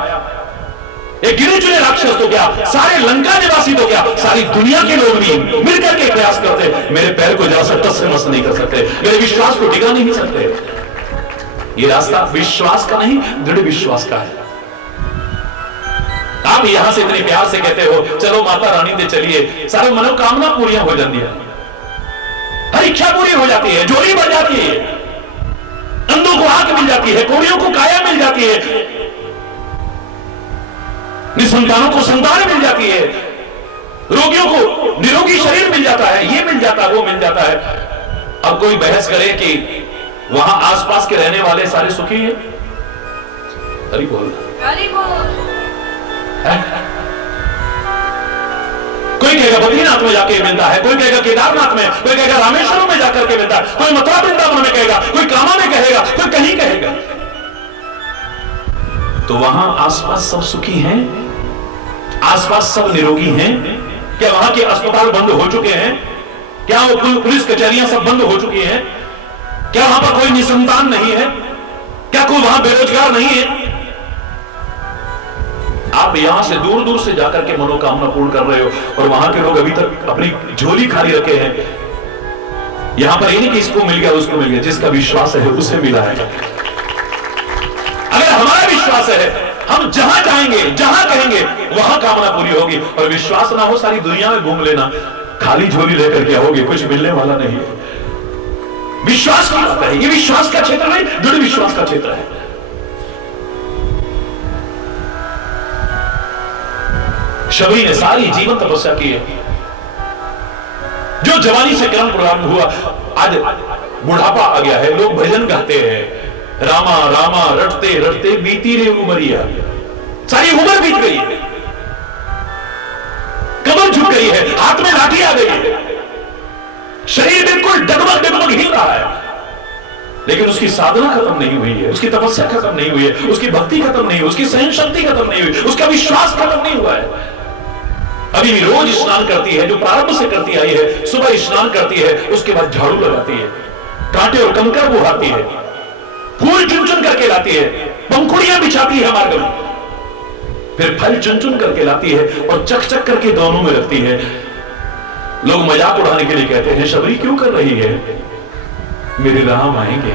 एक गिने चुने राक्षस तो क्या, सारे लंका निवासी तो क्या, सारी दुनिया के लोग भी मिलकर के प्रयास करते, मेरे पैर को जरा सा टस से मस नहीं कर सकते, मेरे विश्वास को टिका नहीं सकते। ये रास्ता विश्वास का नहीं, दृढ़ विश्वास का है। आप यहां से इतने प्यार से कहते हो, चलो माता रानी दे चलिए, सारी मनोकामना पूरियां हो जाती है, हर इच्छा पूरी हो जाती है, जोड़ी बढ़ जाती है, अंधों को आंख मिल जाती है, कोड़ियों को काया मिल जाती है, निसंतानों को संतान मिल जाती है, रोगियों को निरोगी शरीर मिल जाता है, ये मिल जाता है, वो मिल जाता है। अब कोई बहस करे कि वहां आसपास के रहने वाले सारे सुखी हैं? हरि बोल, हरि बोल। कोई कहेगा बद्रीनाथ में जाके मिलता है, कोई कहेगा केदारनाथ में, कोई कहेगा रामेश्वरम में जाकर के मिलता है, कोई मथुरा वृंदावन में कहेगा, कोई कामा में कहेगा, कोई कहीं कहेगा। तो वहां आसपास सब सुखी हैं, आसपास सब निरोगी हैं? क्या वहां के अस्पताल बंद हो चुके हैं? क्या वो पुलिस कचहरियां सब बंद हो चुकी हैं? क्या वहां पर कोई निसंतान नहीं है? क्या कोई वहां बेरोजगार नहीं है? आप यहां से दूर दूर से जाकर के मनोकामना पूर्ण कर रहे हो, और वहां के लोग अभी तक अपनी झोली खाली रखे हैं। यहां पर ये नहीं कि इसको मिल गया उसको मिल गया, जिसका विश्वास है उसे मिला है। अगर हमारा विश्वास है, हम जहां जाएंगे, जहां कहेंगे वहां कामना पूरी होगी। और विश्वास ना हो, सारी दुनिया में घूम लेना, खाली झोली लेकर के आओगे, कुछ मिलने वाला नहीं है। विश्वास की बात है, ये विश्वास का क्षेत्र नहीं, दृढ़ विश्वास का क्षेत्र है। शबरी ने सारी जीवन तपस्या की है, जो जवानी से क्रम प्रारंभ हुआ, आज बुढ़ापा आ गया है, लोग भजन गाते हैं, रामा रामा रटते रटते बीती रे उमरिया, सारी उम्र बीत गई है, कमर झुक गई है, हाथ में लाठी आ गई है, शरीर बिल्कुल डगमग डगमग हिल रहा है, लेकिन उसकी साधना खत्म नहीं हुई है, उसकी तपस्या खत्म नहीं हुई है, उसकी भक्ति खत्म नहीं हुई, उसकी सहन शक्ति खत्म नहीं हुई, उसका विश्वास खत्म नहीं हुआ है। अभी भी रोज स्नान करती है, जो प्रारंभ से करती आई है, सुबह स्नान करती है, उसके बाद झाड़ू लगाती है, कांटे और कंकड़ बुहाती है, फूल चुन चुन करके लाती है, पंखुड़ियां बिछाती है मार्ग में, फिर फल चुन चुन करके लाती है और चक चक करके दोनों में रखती है। लोग मजाक उड़ाने के लिए कहते हैं, शबरी क्यों कर रही है? मेरे राम आएंगे,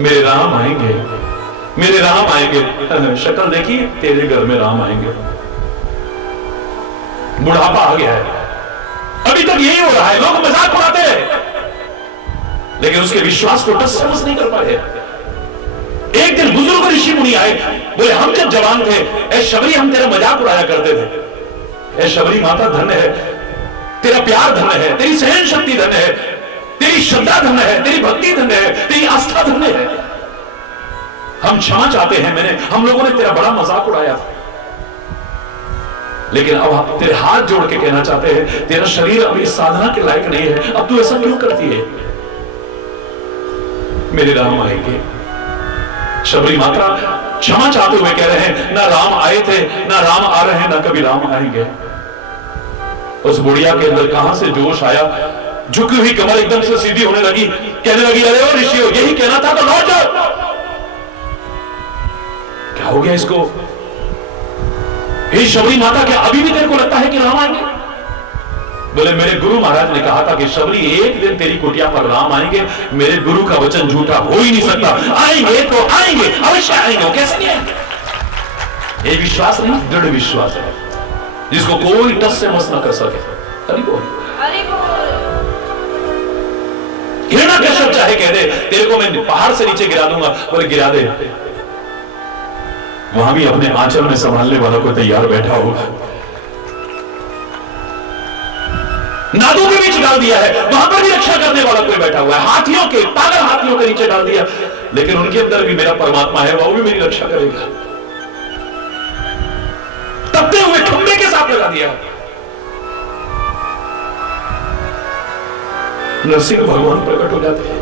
मेरे राम आएंगे, मेरे राम आएंगे। शक्ल देखी, तेरे घर में राम आएंगे। बुढ़ापा आ गया है, अभी तक यही हो रहा है, लोग मजाक उड़ाते हैं, लेकिन उसके विश्वास को टस समझ नहीं कर पाए। एक दिन बुजुर्ग ऋषि मुनि आए, बोले हम जब जवान थे, ए शबरी हम तेरा मजाक उड़ाया करते थे। ए शबरी माता धन्य है, तेरा प्यार धन्य है, तेरी सहन शक्ति धन्य है, तेरी श्रद्धा धन्य है, तेरी भक्ति धन्य है, तेरी आस्था धन्य है। हम क्षमा चाहते हैं, हम लोगों ने तेरा बड़ा मजाक उड़ाया था। लेकिन अब हम तेरे हाथ जोड़ के कहना चाहते हैं, तेरा शरीर अभी साधना के लायक नहीं है, अब तू ऐसा क्यों करती है? मेरे राम आएंगे। शबरी माता क्षमा चाहते हुए कह रहे हैं, ना राम आए थे, ना राम आ रहे हैं, ना कभी राम आएंगे। उस बुढ़िया के अंदर कहां से जोश आया, झुकी हुई कमर एकदम से सीधी होने लगी, कहने लगी, अरे ओ ऋषियों, यही कहना था तो लौट जाओ। क्या हो गया इसको? हे शबरी माता, क्या अभी भी तेरे को लगता है कि राम आएंगे? बोले, मेरे गुरु महाराज ने कहा था कि शबरी एक दिन तेरी कुटिया पर राम आएंगे। मेरे गुरु का वचन झूठा हो ही नहीं सकता। आएंगे तो आएंगे, अवश्य आएंगे, वो कैसे नहीं आएंगे? ये विश्वास नहीं, दृढ़ विश्वास है जिसको कोई टस से मस न कर सके। हरि बोल, हरि बोल। हिरणा कश्यप चाहे कह दे, तेरे को मैं पहाड़ से नीचे गिरा दूंगा, बोले गिरा दे। वहां भी अपने आंचल में संभालने वाला को तैयार बैठा होगा। नादों के बीच डाल दिया है, वहां पर भी रक्षा करने वाला कोई बैठा हुआ है। हाथियों के, पागल हाथियों के नीचे डाल दिया, लेकिन उनके अंदर भी मेरा परमात्मा है, वो भी मेरी रक्षा करेगा। तपते हुए खंबे के साथ लगा दिया। नरसिंह भगवान प्रकट हो जाते हैं।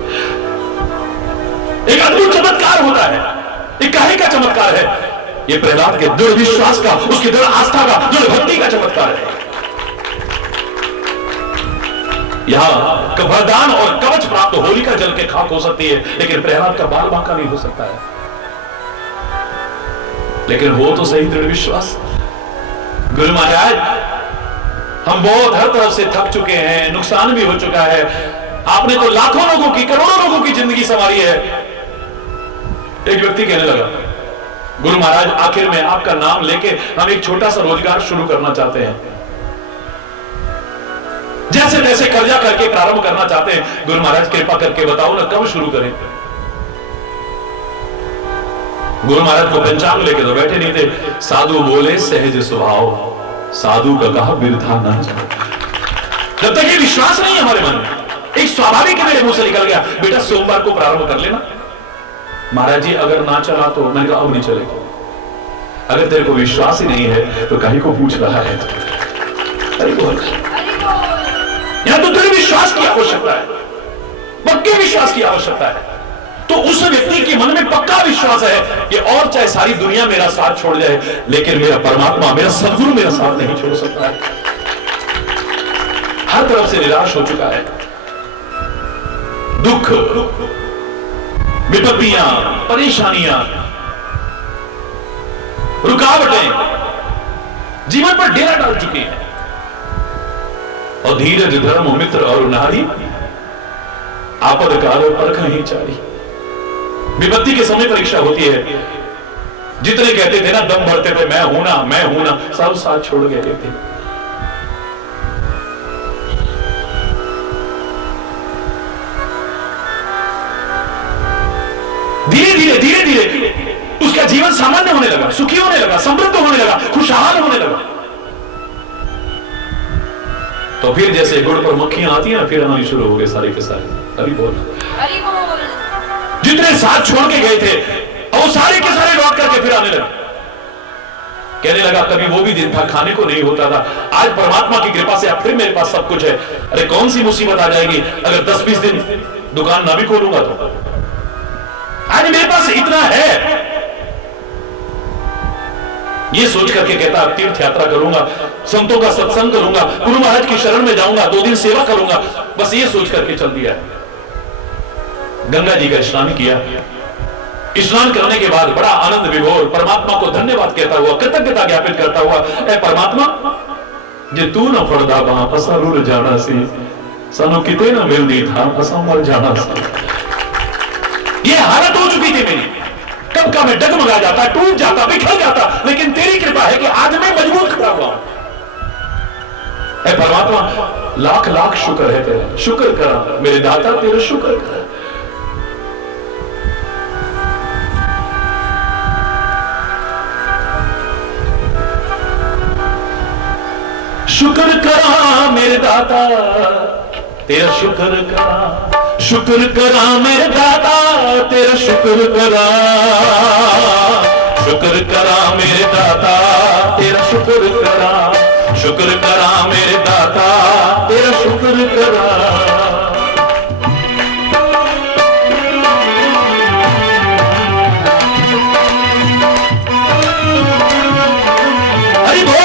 एक अद्भुत चमत्कार होता है। एक काहे का चमत्कार है? ये प्रहलाद के दृढ़ विश्वास का, उसकी दृढ़ आस्था का, दृढ़ भक्ति का चमत्कार है। यहां वरदान और कवच प्राप्त, होलिका जल के खाक हो सकती है, लेकिन प्रहलाद का बाल बांका नहीं हो सकता है। लेकिन हो तो सही दृढ़ विश्वास। गुरु महाराज, हम बहुत हर तरफ से थक चुके हैं, नुकसान भी हो चुका है। आपने तो लाखों लोगों की, करोड़ों लोगों की जिंदगी संवारी है। एक व्यक्ति कहने लगा, गुरु महाराज, आखिर में आपका नाम लेके हम एक छोटा सा रोजगार शुरू करना चाहते हैं, जैसे तैसे कर्जा करके प्रारंभ करना चाहते हैं। गुरु महाराज कृपा करके बताओ ना, कब शुरू करें? गुरु महाराज को पंचांग लेके तो बैठे नहीं थे। साधु बोले सहज स्वभाव, साधु का कहा बिरथा ना जाओ। जब तक ये विश्वास नहीं है हमारे मन में, एक स्वाभाविक मेरे मुंह से निकल गया, बेटा सोमवार को प्रारंभ कर लेना। महाराज जी, अगर ना चला तो? मैंने कहा अब नहीं चलेगा। अगर तेरे को विश्वास ही नहीं है तो कहीं को पूछ रहा है? अरे बोल, यहां तो तेरे विश्वास की आवश्यकता है, पक्के विश्वास की आवश्यकता है। तो उस व्यक्ति के मन में पक्का विश्वास है कि और चाहे सारी दुनिया मेरा साथ छोड़ जाए, लेकिन मेरा परमात्मा, मेरा सदगुरु मेरा साथ नहीं छोड़ सकता है। हर तरफ से निराश हो चुका है। दुख, विपत्तियां, परेशानियां, रुकावटें जीवन पर डेरा डाल चुकी हैं। और धीरज धर्म मित्र और नारी, आपद काल पर कहीं चारी। विपत्ति के समय परीक्षा होती है। जितने कहते थे ना, दम भरते थे, मैं हूं ना, मैं हूं ना, सब साथ छोड़ गए थे। धीरे धीरे उसका जीवन सामान्य होने लगा, सुखी होने लगा, समृद्ध होने लगा, खुशहाल होने लगा। तो फिर जैसे गुड़ पर मक्खियां आती है ना, फिर आनी शुरू हो गए सारे के सारे। हरि बोल, हरि बोल। जितने साथ छोड़ के गए थे, और सारे के सारे लौट करके फिर आने लगे। कहने लगा, कभी वो भी दिन था खाने को नहीं होता था, आज परमात्मा की कृपा से अब फिर मेरे पास सब कुछ है। अरे कौन सी मुसीबत आ जाएगी अगर 10-20 दिन दुकान ना भी खोलूंगा तो? आज मेरे पास इतना है। ये सोच करके कहता, अब तीर्थ यात्रा करूंगा, संतों का सत्संग करूंगा, गुरु महाराज की शरण में जाऊंगा, 2 दिन सेवा करूंगा, बस ये सोच करके चल दिया है। गंगा जी का स्नान किया। स्नान करने के बाद बड़ा आनंद विभोर परमात्मा को धन्यवाद कहता हुआ, कृतज्ञता ज्ञापित करता हुआ, ऐ परमात्मा, जे तू न फड़दा वहां असा रुर जाना सी, सानू किते न मिलदी था असा मर जाना सी। ये हालत हो चुकी थी मेरी, कब का मैं डगमगा जाता, टूट जाता, बिखर जाता, लेकिन तेरी कृपा है कि आज मैं मजबूत खड़ा हुआ हूं। ऐ परमात्मा, लाख लाख शुक्र है तेरा, शुक्र करा मेरे दाता, तेरा शुक्र करा। शुक्र करा मेरे दाता, तेरा शुक्र करा, शुक्र करा मेरे दाता, तेरा शुक्र करा, शुक्र करा मेरे दाता तेरा शुक्र करा, शुक्र करा मेरे दाता तेरा शुक्र करा। हरि बोल।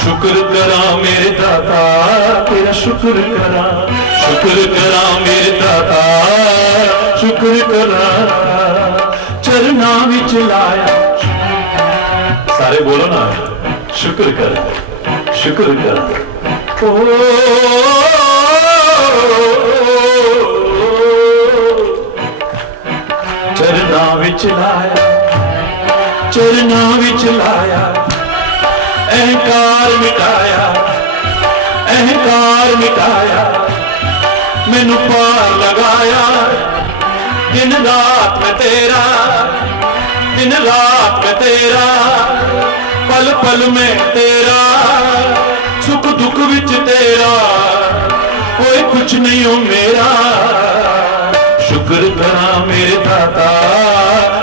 शुक्र करा मेरे दाता तेरा शुक्र करा, शुक्र करा मेरे दाता शुक्र करा। चरना विच लाया, सारे बोलो ना, शुक्र कर शुक्र कर। ओ चरना विच लाया, चरना विच लाया, अहंकार मिटाया, अहंकार मिटाया, मैनू पार लगाया। दिन रात में तेरा, दिन रात में तेरा, पल पल में तेरा, सुख दुख विच तेरा, कोई कुछ नहीं हो मेरा। शुक्र करा मेरे दाता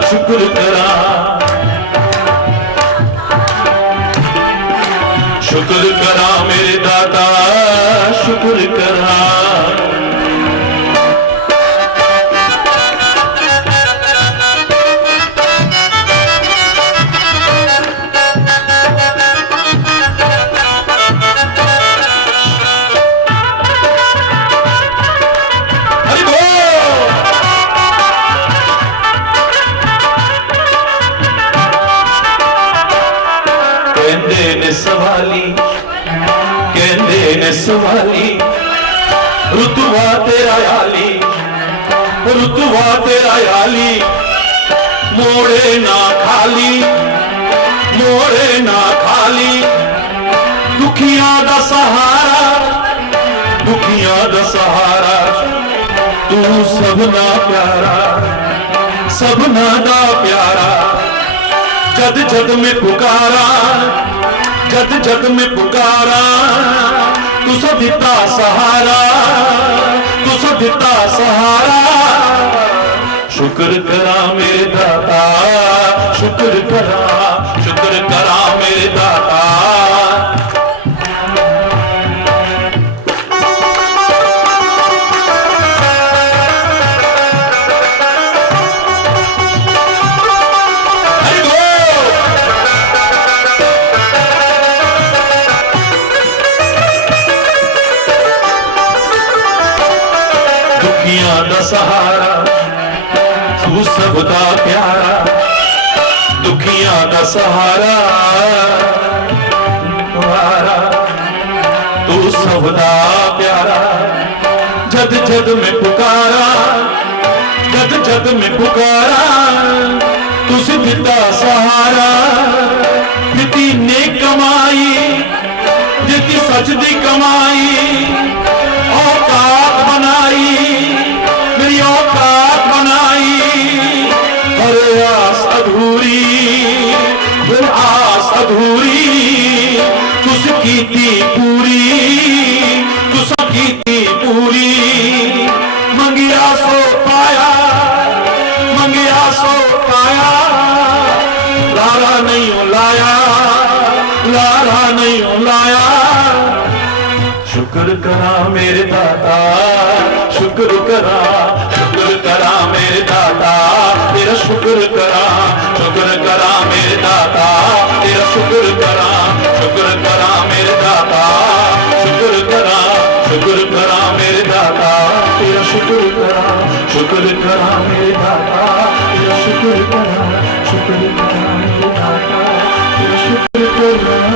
शुक्र करा, शुक्र करा मेरे दाता शुक्र करा। हरि बोल। कहंदे ने सवाली, कहंदे ने सवाली, रुतबा तेरा आली, रुतबा तेरा आली, मोड़े ना खाली, मोड़े ना खाली। दुखियां दा सहारा, दुखियां दा सहारा, तू सबना प्यारा, सबना दा प्यारा। जद जद में पुकारा, जद जद में पुकारा, तुसा दिता सहारा, तुसा दिता सहारा। शुक्र करा मेरे दाता शुक्र करा, शुक्र करा मेरे दाता। दुखियां दा सहारा, तू सबदा प्यारा, दुखियां दा सहारा तुम्हारा, तू सबदा प्यारा। जद जद में पुकारा, जद जद में पुकारा, तुस दिता सहारा। दिती नेक कमाई, दिती सच दी कमाई, औकात बनाई, मेरी औकात बनाई। हर आस अधूरी, हर आस अधूरी, तुस कीती पूरी, तुस कीती पूरी। मंगिया सो पाया, मंगिया सो पाया, लारा नहीं हो लाया, लारा नहीं हो लाया। शुक्र करा मेरे दाता शुक्र करा, शुक्र करा मेरे दाता तेरा शुक्र करा, शुक्र करा मेरे दाता तेरा शुक्र करा, शुक्र करा मेरे दाता शुक्र करा, शुक्र करा मेरे दाता तेरा शुक्र करा, शुक्र करा मेरे दाता तेरा शुक्र करा, शुक्र करा मेरे दाता तेरा शुक्र करा।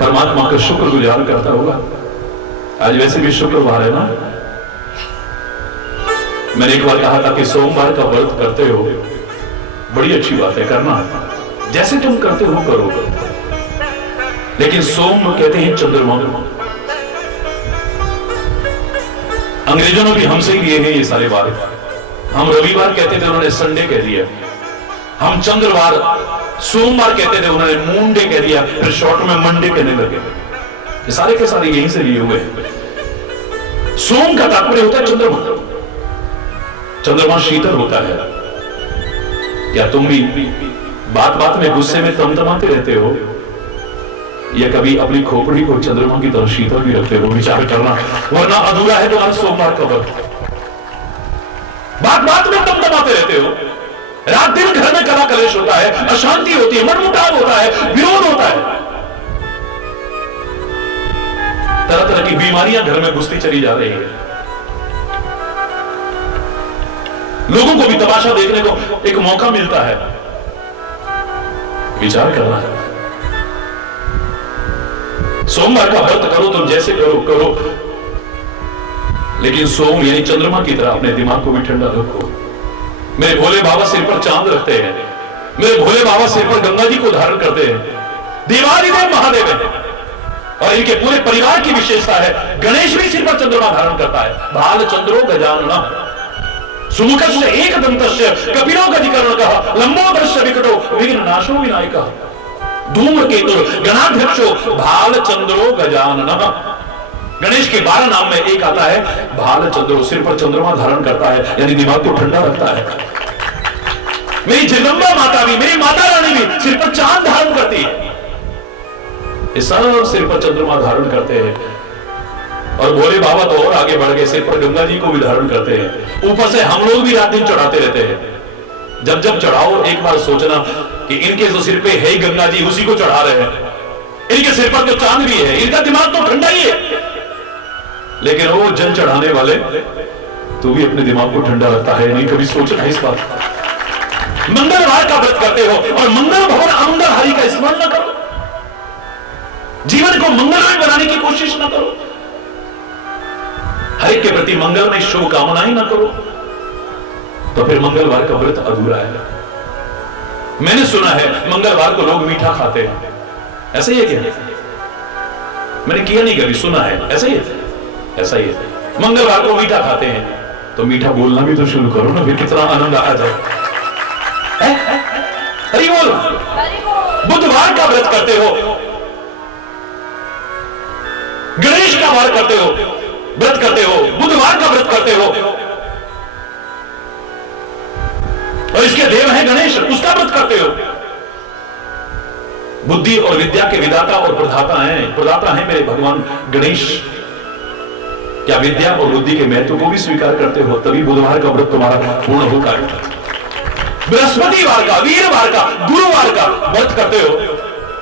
परमात्मा का शुक्र गुजार करता होगा। आज वैसे भी शुक्रवार है ना। मैंने एक बार कहा था कि सोमवार का व्रत करते हो, बड़ी अच्छी बात है करना, जैसे तुम करते हो करो, लेकिन सोम कहते हैं चंद्रमा, अंग्रेजों ने भी हमसे ही लिए हैं ये सारे वार। हम रविवार कहते थे, उन्होंने संडे कह दिया। हम चंद्रवार सोमवार कहते थे, उन्होंने मून डे कह दिया, फिर शॉर्ट में मंडे कहने लगे। ये सारे के सारे यहीं से लिए हुए हैं। सोम का तात्पर्य होता है चंद्रमा। चंद्रमा शीतल होता है। क्या तुम भी बात बात में गुस्से में तमतमाते रहते हो, या कभी अपनी खोपड़ी को चंद्रमा की तरह शीतल भी रखते हो? विचार करना, वरना अधूरा है तुम्हारा सोमवार का व्रत। बात बात में तमतमाते रहते हो, रात दिन घर में कला कलेश होता है, अशांति होती है, मनमुटाव होता है, विरोध होता है, तरह तरह की बीमारियां घर में घुसती चली जा रही है। लोगों को भी तमाशा देखने को एक मौका मिलता है। विचार करना है। सोमवार का व्रत करो, तुम जैसे करो करो, लेकिन सोम यानी चंद्रमा की तरह अपने दिमाग को भी ठंडा रखो। मेरे भोले बाबा सिर पर चांद रखते हैं, मेरे भोले बाबा सिर पर गंगा जी को धारण करते हैं, देवादिदेव महादेव है, और इनके पूरे परिवार की विशेषता है। गणेश भी सिर पर चंद्रमा धारण करता है। भाल चंद्रो गजानन सुमुखस्य एक दंतस्य कपिलो गजकर्णकः लंबोदरस्य विकटो विघ्न नाशो विनायकः धूमकेतु गणाध्यक्षो भाल चंद्रो गजाननः। गणेश के 12 नाम में एक आता है भाल चंद्रो, सिर पर चंद्रमा धारण करता है, यानी दिमाग को ठंडा रखता है। मेरी जगदम्बा माता भी, मेरी माता रानी भी सिर पर चांद धारण करती है। ये सब सिर पर चंद्रमा धारण करते हैं। और भोले बाबा तो और आगे बढ़ गए, सिर पर गंगा जी को भी धारण करते हैं। ऊपर से हम लोग भी रात दिन चढ़ाते रहते हैं। जब जब चढ़ाओ एक बार सोचना कि इनके जो सिर पे है गंगा जी, उसी को चढ़ा रहे हैं। इनके सिर पर तो चांद भी है, इनका दिमाग तो ठंडा ही है। लेकिन वो जल चढ़ाने वाले तो भी अपने दिमाग को ठंडा रखता है, नहीं कभी सोचना है इस बात। मंगलवार का व्रत करते हो और मंगल भवन अमंगल हरि का स्मरण न करो, जीवन को मंगलमय बनाने की कोशिश न करो, हर एक के प्रति मंगलमय शुभ कामना ही ना करो, तो फिर मंगलवार का व्रत अधूरा है। मैंने सुना है मंगलवार को लोग मीठा खाते हैं, ऐसा ही है क्या? मैंने किया नहीं कभी, सुना है ऐसा ही है। ऐसा ही है, मंगलवार को मीठा खाते हैं, तो मीठा बोलना भी तो शुरू करो ना, फिर कितना आनंद आ जाए। हरि बोल। बुधवार का व्रत करते हो, गणेश का वार करते हो, व्रत करते हो, बुधवार का व्रत करते हो, और इसके देव हैं गणेश, उसका व्रत करते हो। बुद्धि और विद्या के विदाता और प्रदाता हैं मेरे भगवान गणेश। क्या विद्या और बुद्धि के महत्व को भी स्वीकार करते हो? तभी बुधवार का व्रत तुम्हारा पूर्ण होगा। बृहस्पतिवार का, वीरवार का, गुरुवार का व्रत करते हो।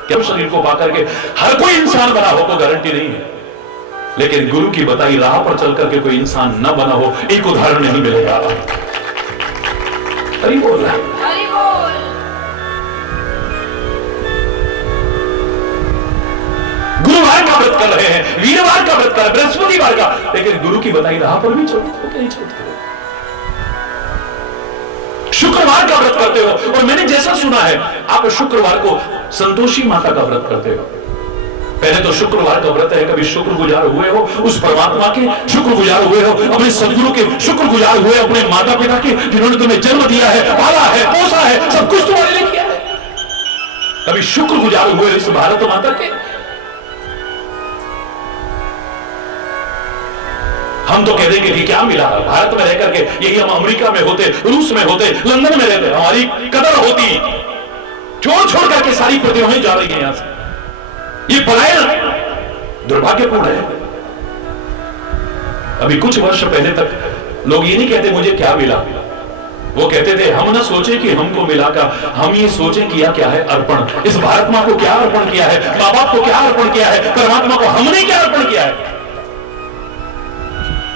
क्या शरीर को पाकर के हर कोई इंसान बना हो तो गारंटी नहीं है, लेकिन गुरु की बताई राह पर चल करके कोई इंसान न बना हो, एक उदाहरण नहीं मिलेगा। हरि बोल रहा है। गुरुवार का व्रत कर रहे हैं, वीरवार का व्रत कर रहे हैं, बृहस्पतिवार का, लेकिन गुरु की बताई राह पर भी चलते हो। शुक्रवार का व्रत करते हो, और मैंने जैसा सुना है आप शुक्रवार को संतोषी माता का व्रत करते हो। पहले तो शुक्रवार का व्रत है, कभी शुक्रगुजार हुए हो उस परमात्मा के, शुक्रगुजार हुए हो अपने सदगुरु के, शुक्रगुजार हुए अपने माता पिता के, जिन्होंने तुम्हें जन्म दिया है, पाला है, पोसा है, सब कुछ तुम्हारे लिए किया है। कभी शुक्रगुजार हुए इस भारत माता के? हम तो कह देंगे कि क्या मिला भारत में रहकर के, यही हम अमेरिका में होते, रूस में होते, लंदन में रहते, हमारी कदर होती। छोड़ छोड़ करके सारी प्रतिभाएं जा रही हैं यहां से। ये पलायन दुर्भाग्यपूर्ण है। अभी कुछ वर्ष पहले तक लोग ये नहीं कहते मुझे क्या मिला, वो कहते थे हम ना सोचे कि हमको मिला का, हम ये सोचे किया क्या है अर्पण, इस भारत मां को क्या अर्पण किया है, मां बाप को क्या अर्पण किया है, परमात्मा को हमने क्या अर्पण किया है।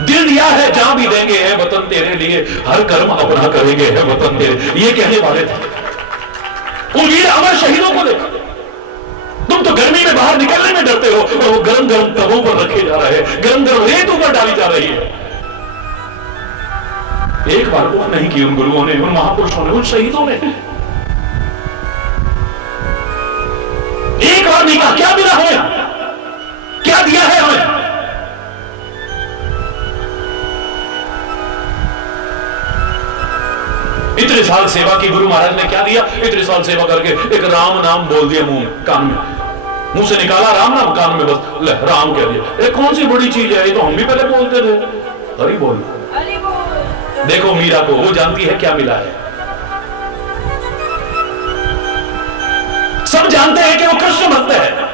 दिल दिया है जहां भी देंगे है वतन तेरे लिए, हर कर्म अपना करेंगे है वतन तेरे, ये कहने वाले थे। उन वीर अमर शहीदों को देखो, तुम तो गर्मी में बाहर निकलने में डरते हो, और वो गरम गरम तवों पर रखे जा रहे हैं, गरम गरम रेत ऊपर डाली जा रही है। एक बार वो नहीं की उन गुरुओं ने, उन महापुरुषों ने, उन शहीदों ने। एक बार नहीं कहा क्या मिला हमें, क्या दिया है हमें। इतने साल सेवा की, गुरु महाराज ने क्या दिया? इतने साल सेवा करके एक राम नाम बोल दिया मुंह में, कान में, मुंह से निकाला राम नाम, कान में बस ले राम कह दिया। ये कौन सी बड़ी चीज है? ये तो हम भी पहले बोलते थे। हरि बोल। हरि बोल। देखो मीरा को, वो जानती है क्या मिला है। सब जानते हैं कि वो कृष्ण भक्त है।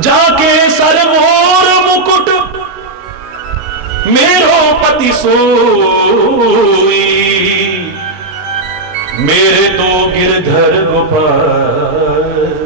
जाके सर मोर मुकुट मेरो पति सोई, मेरे तो गिरधर गोपाल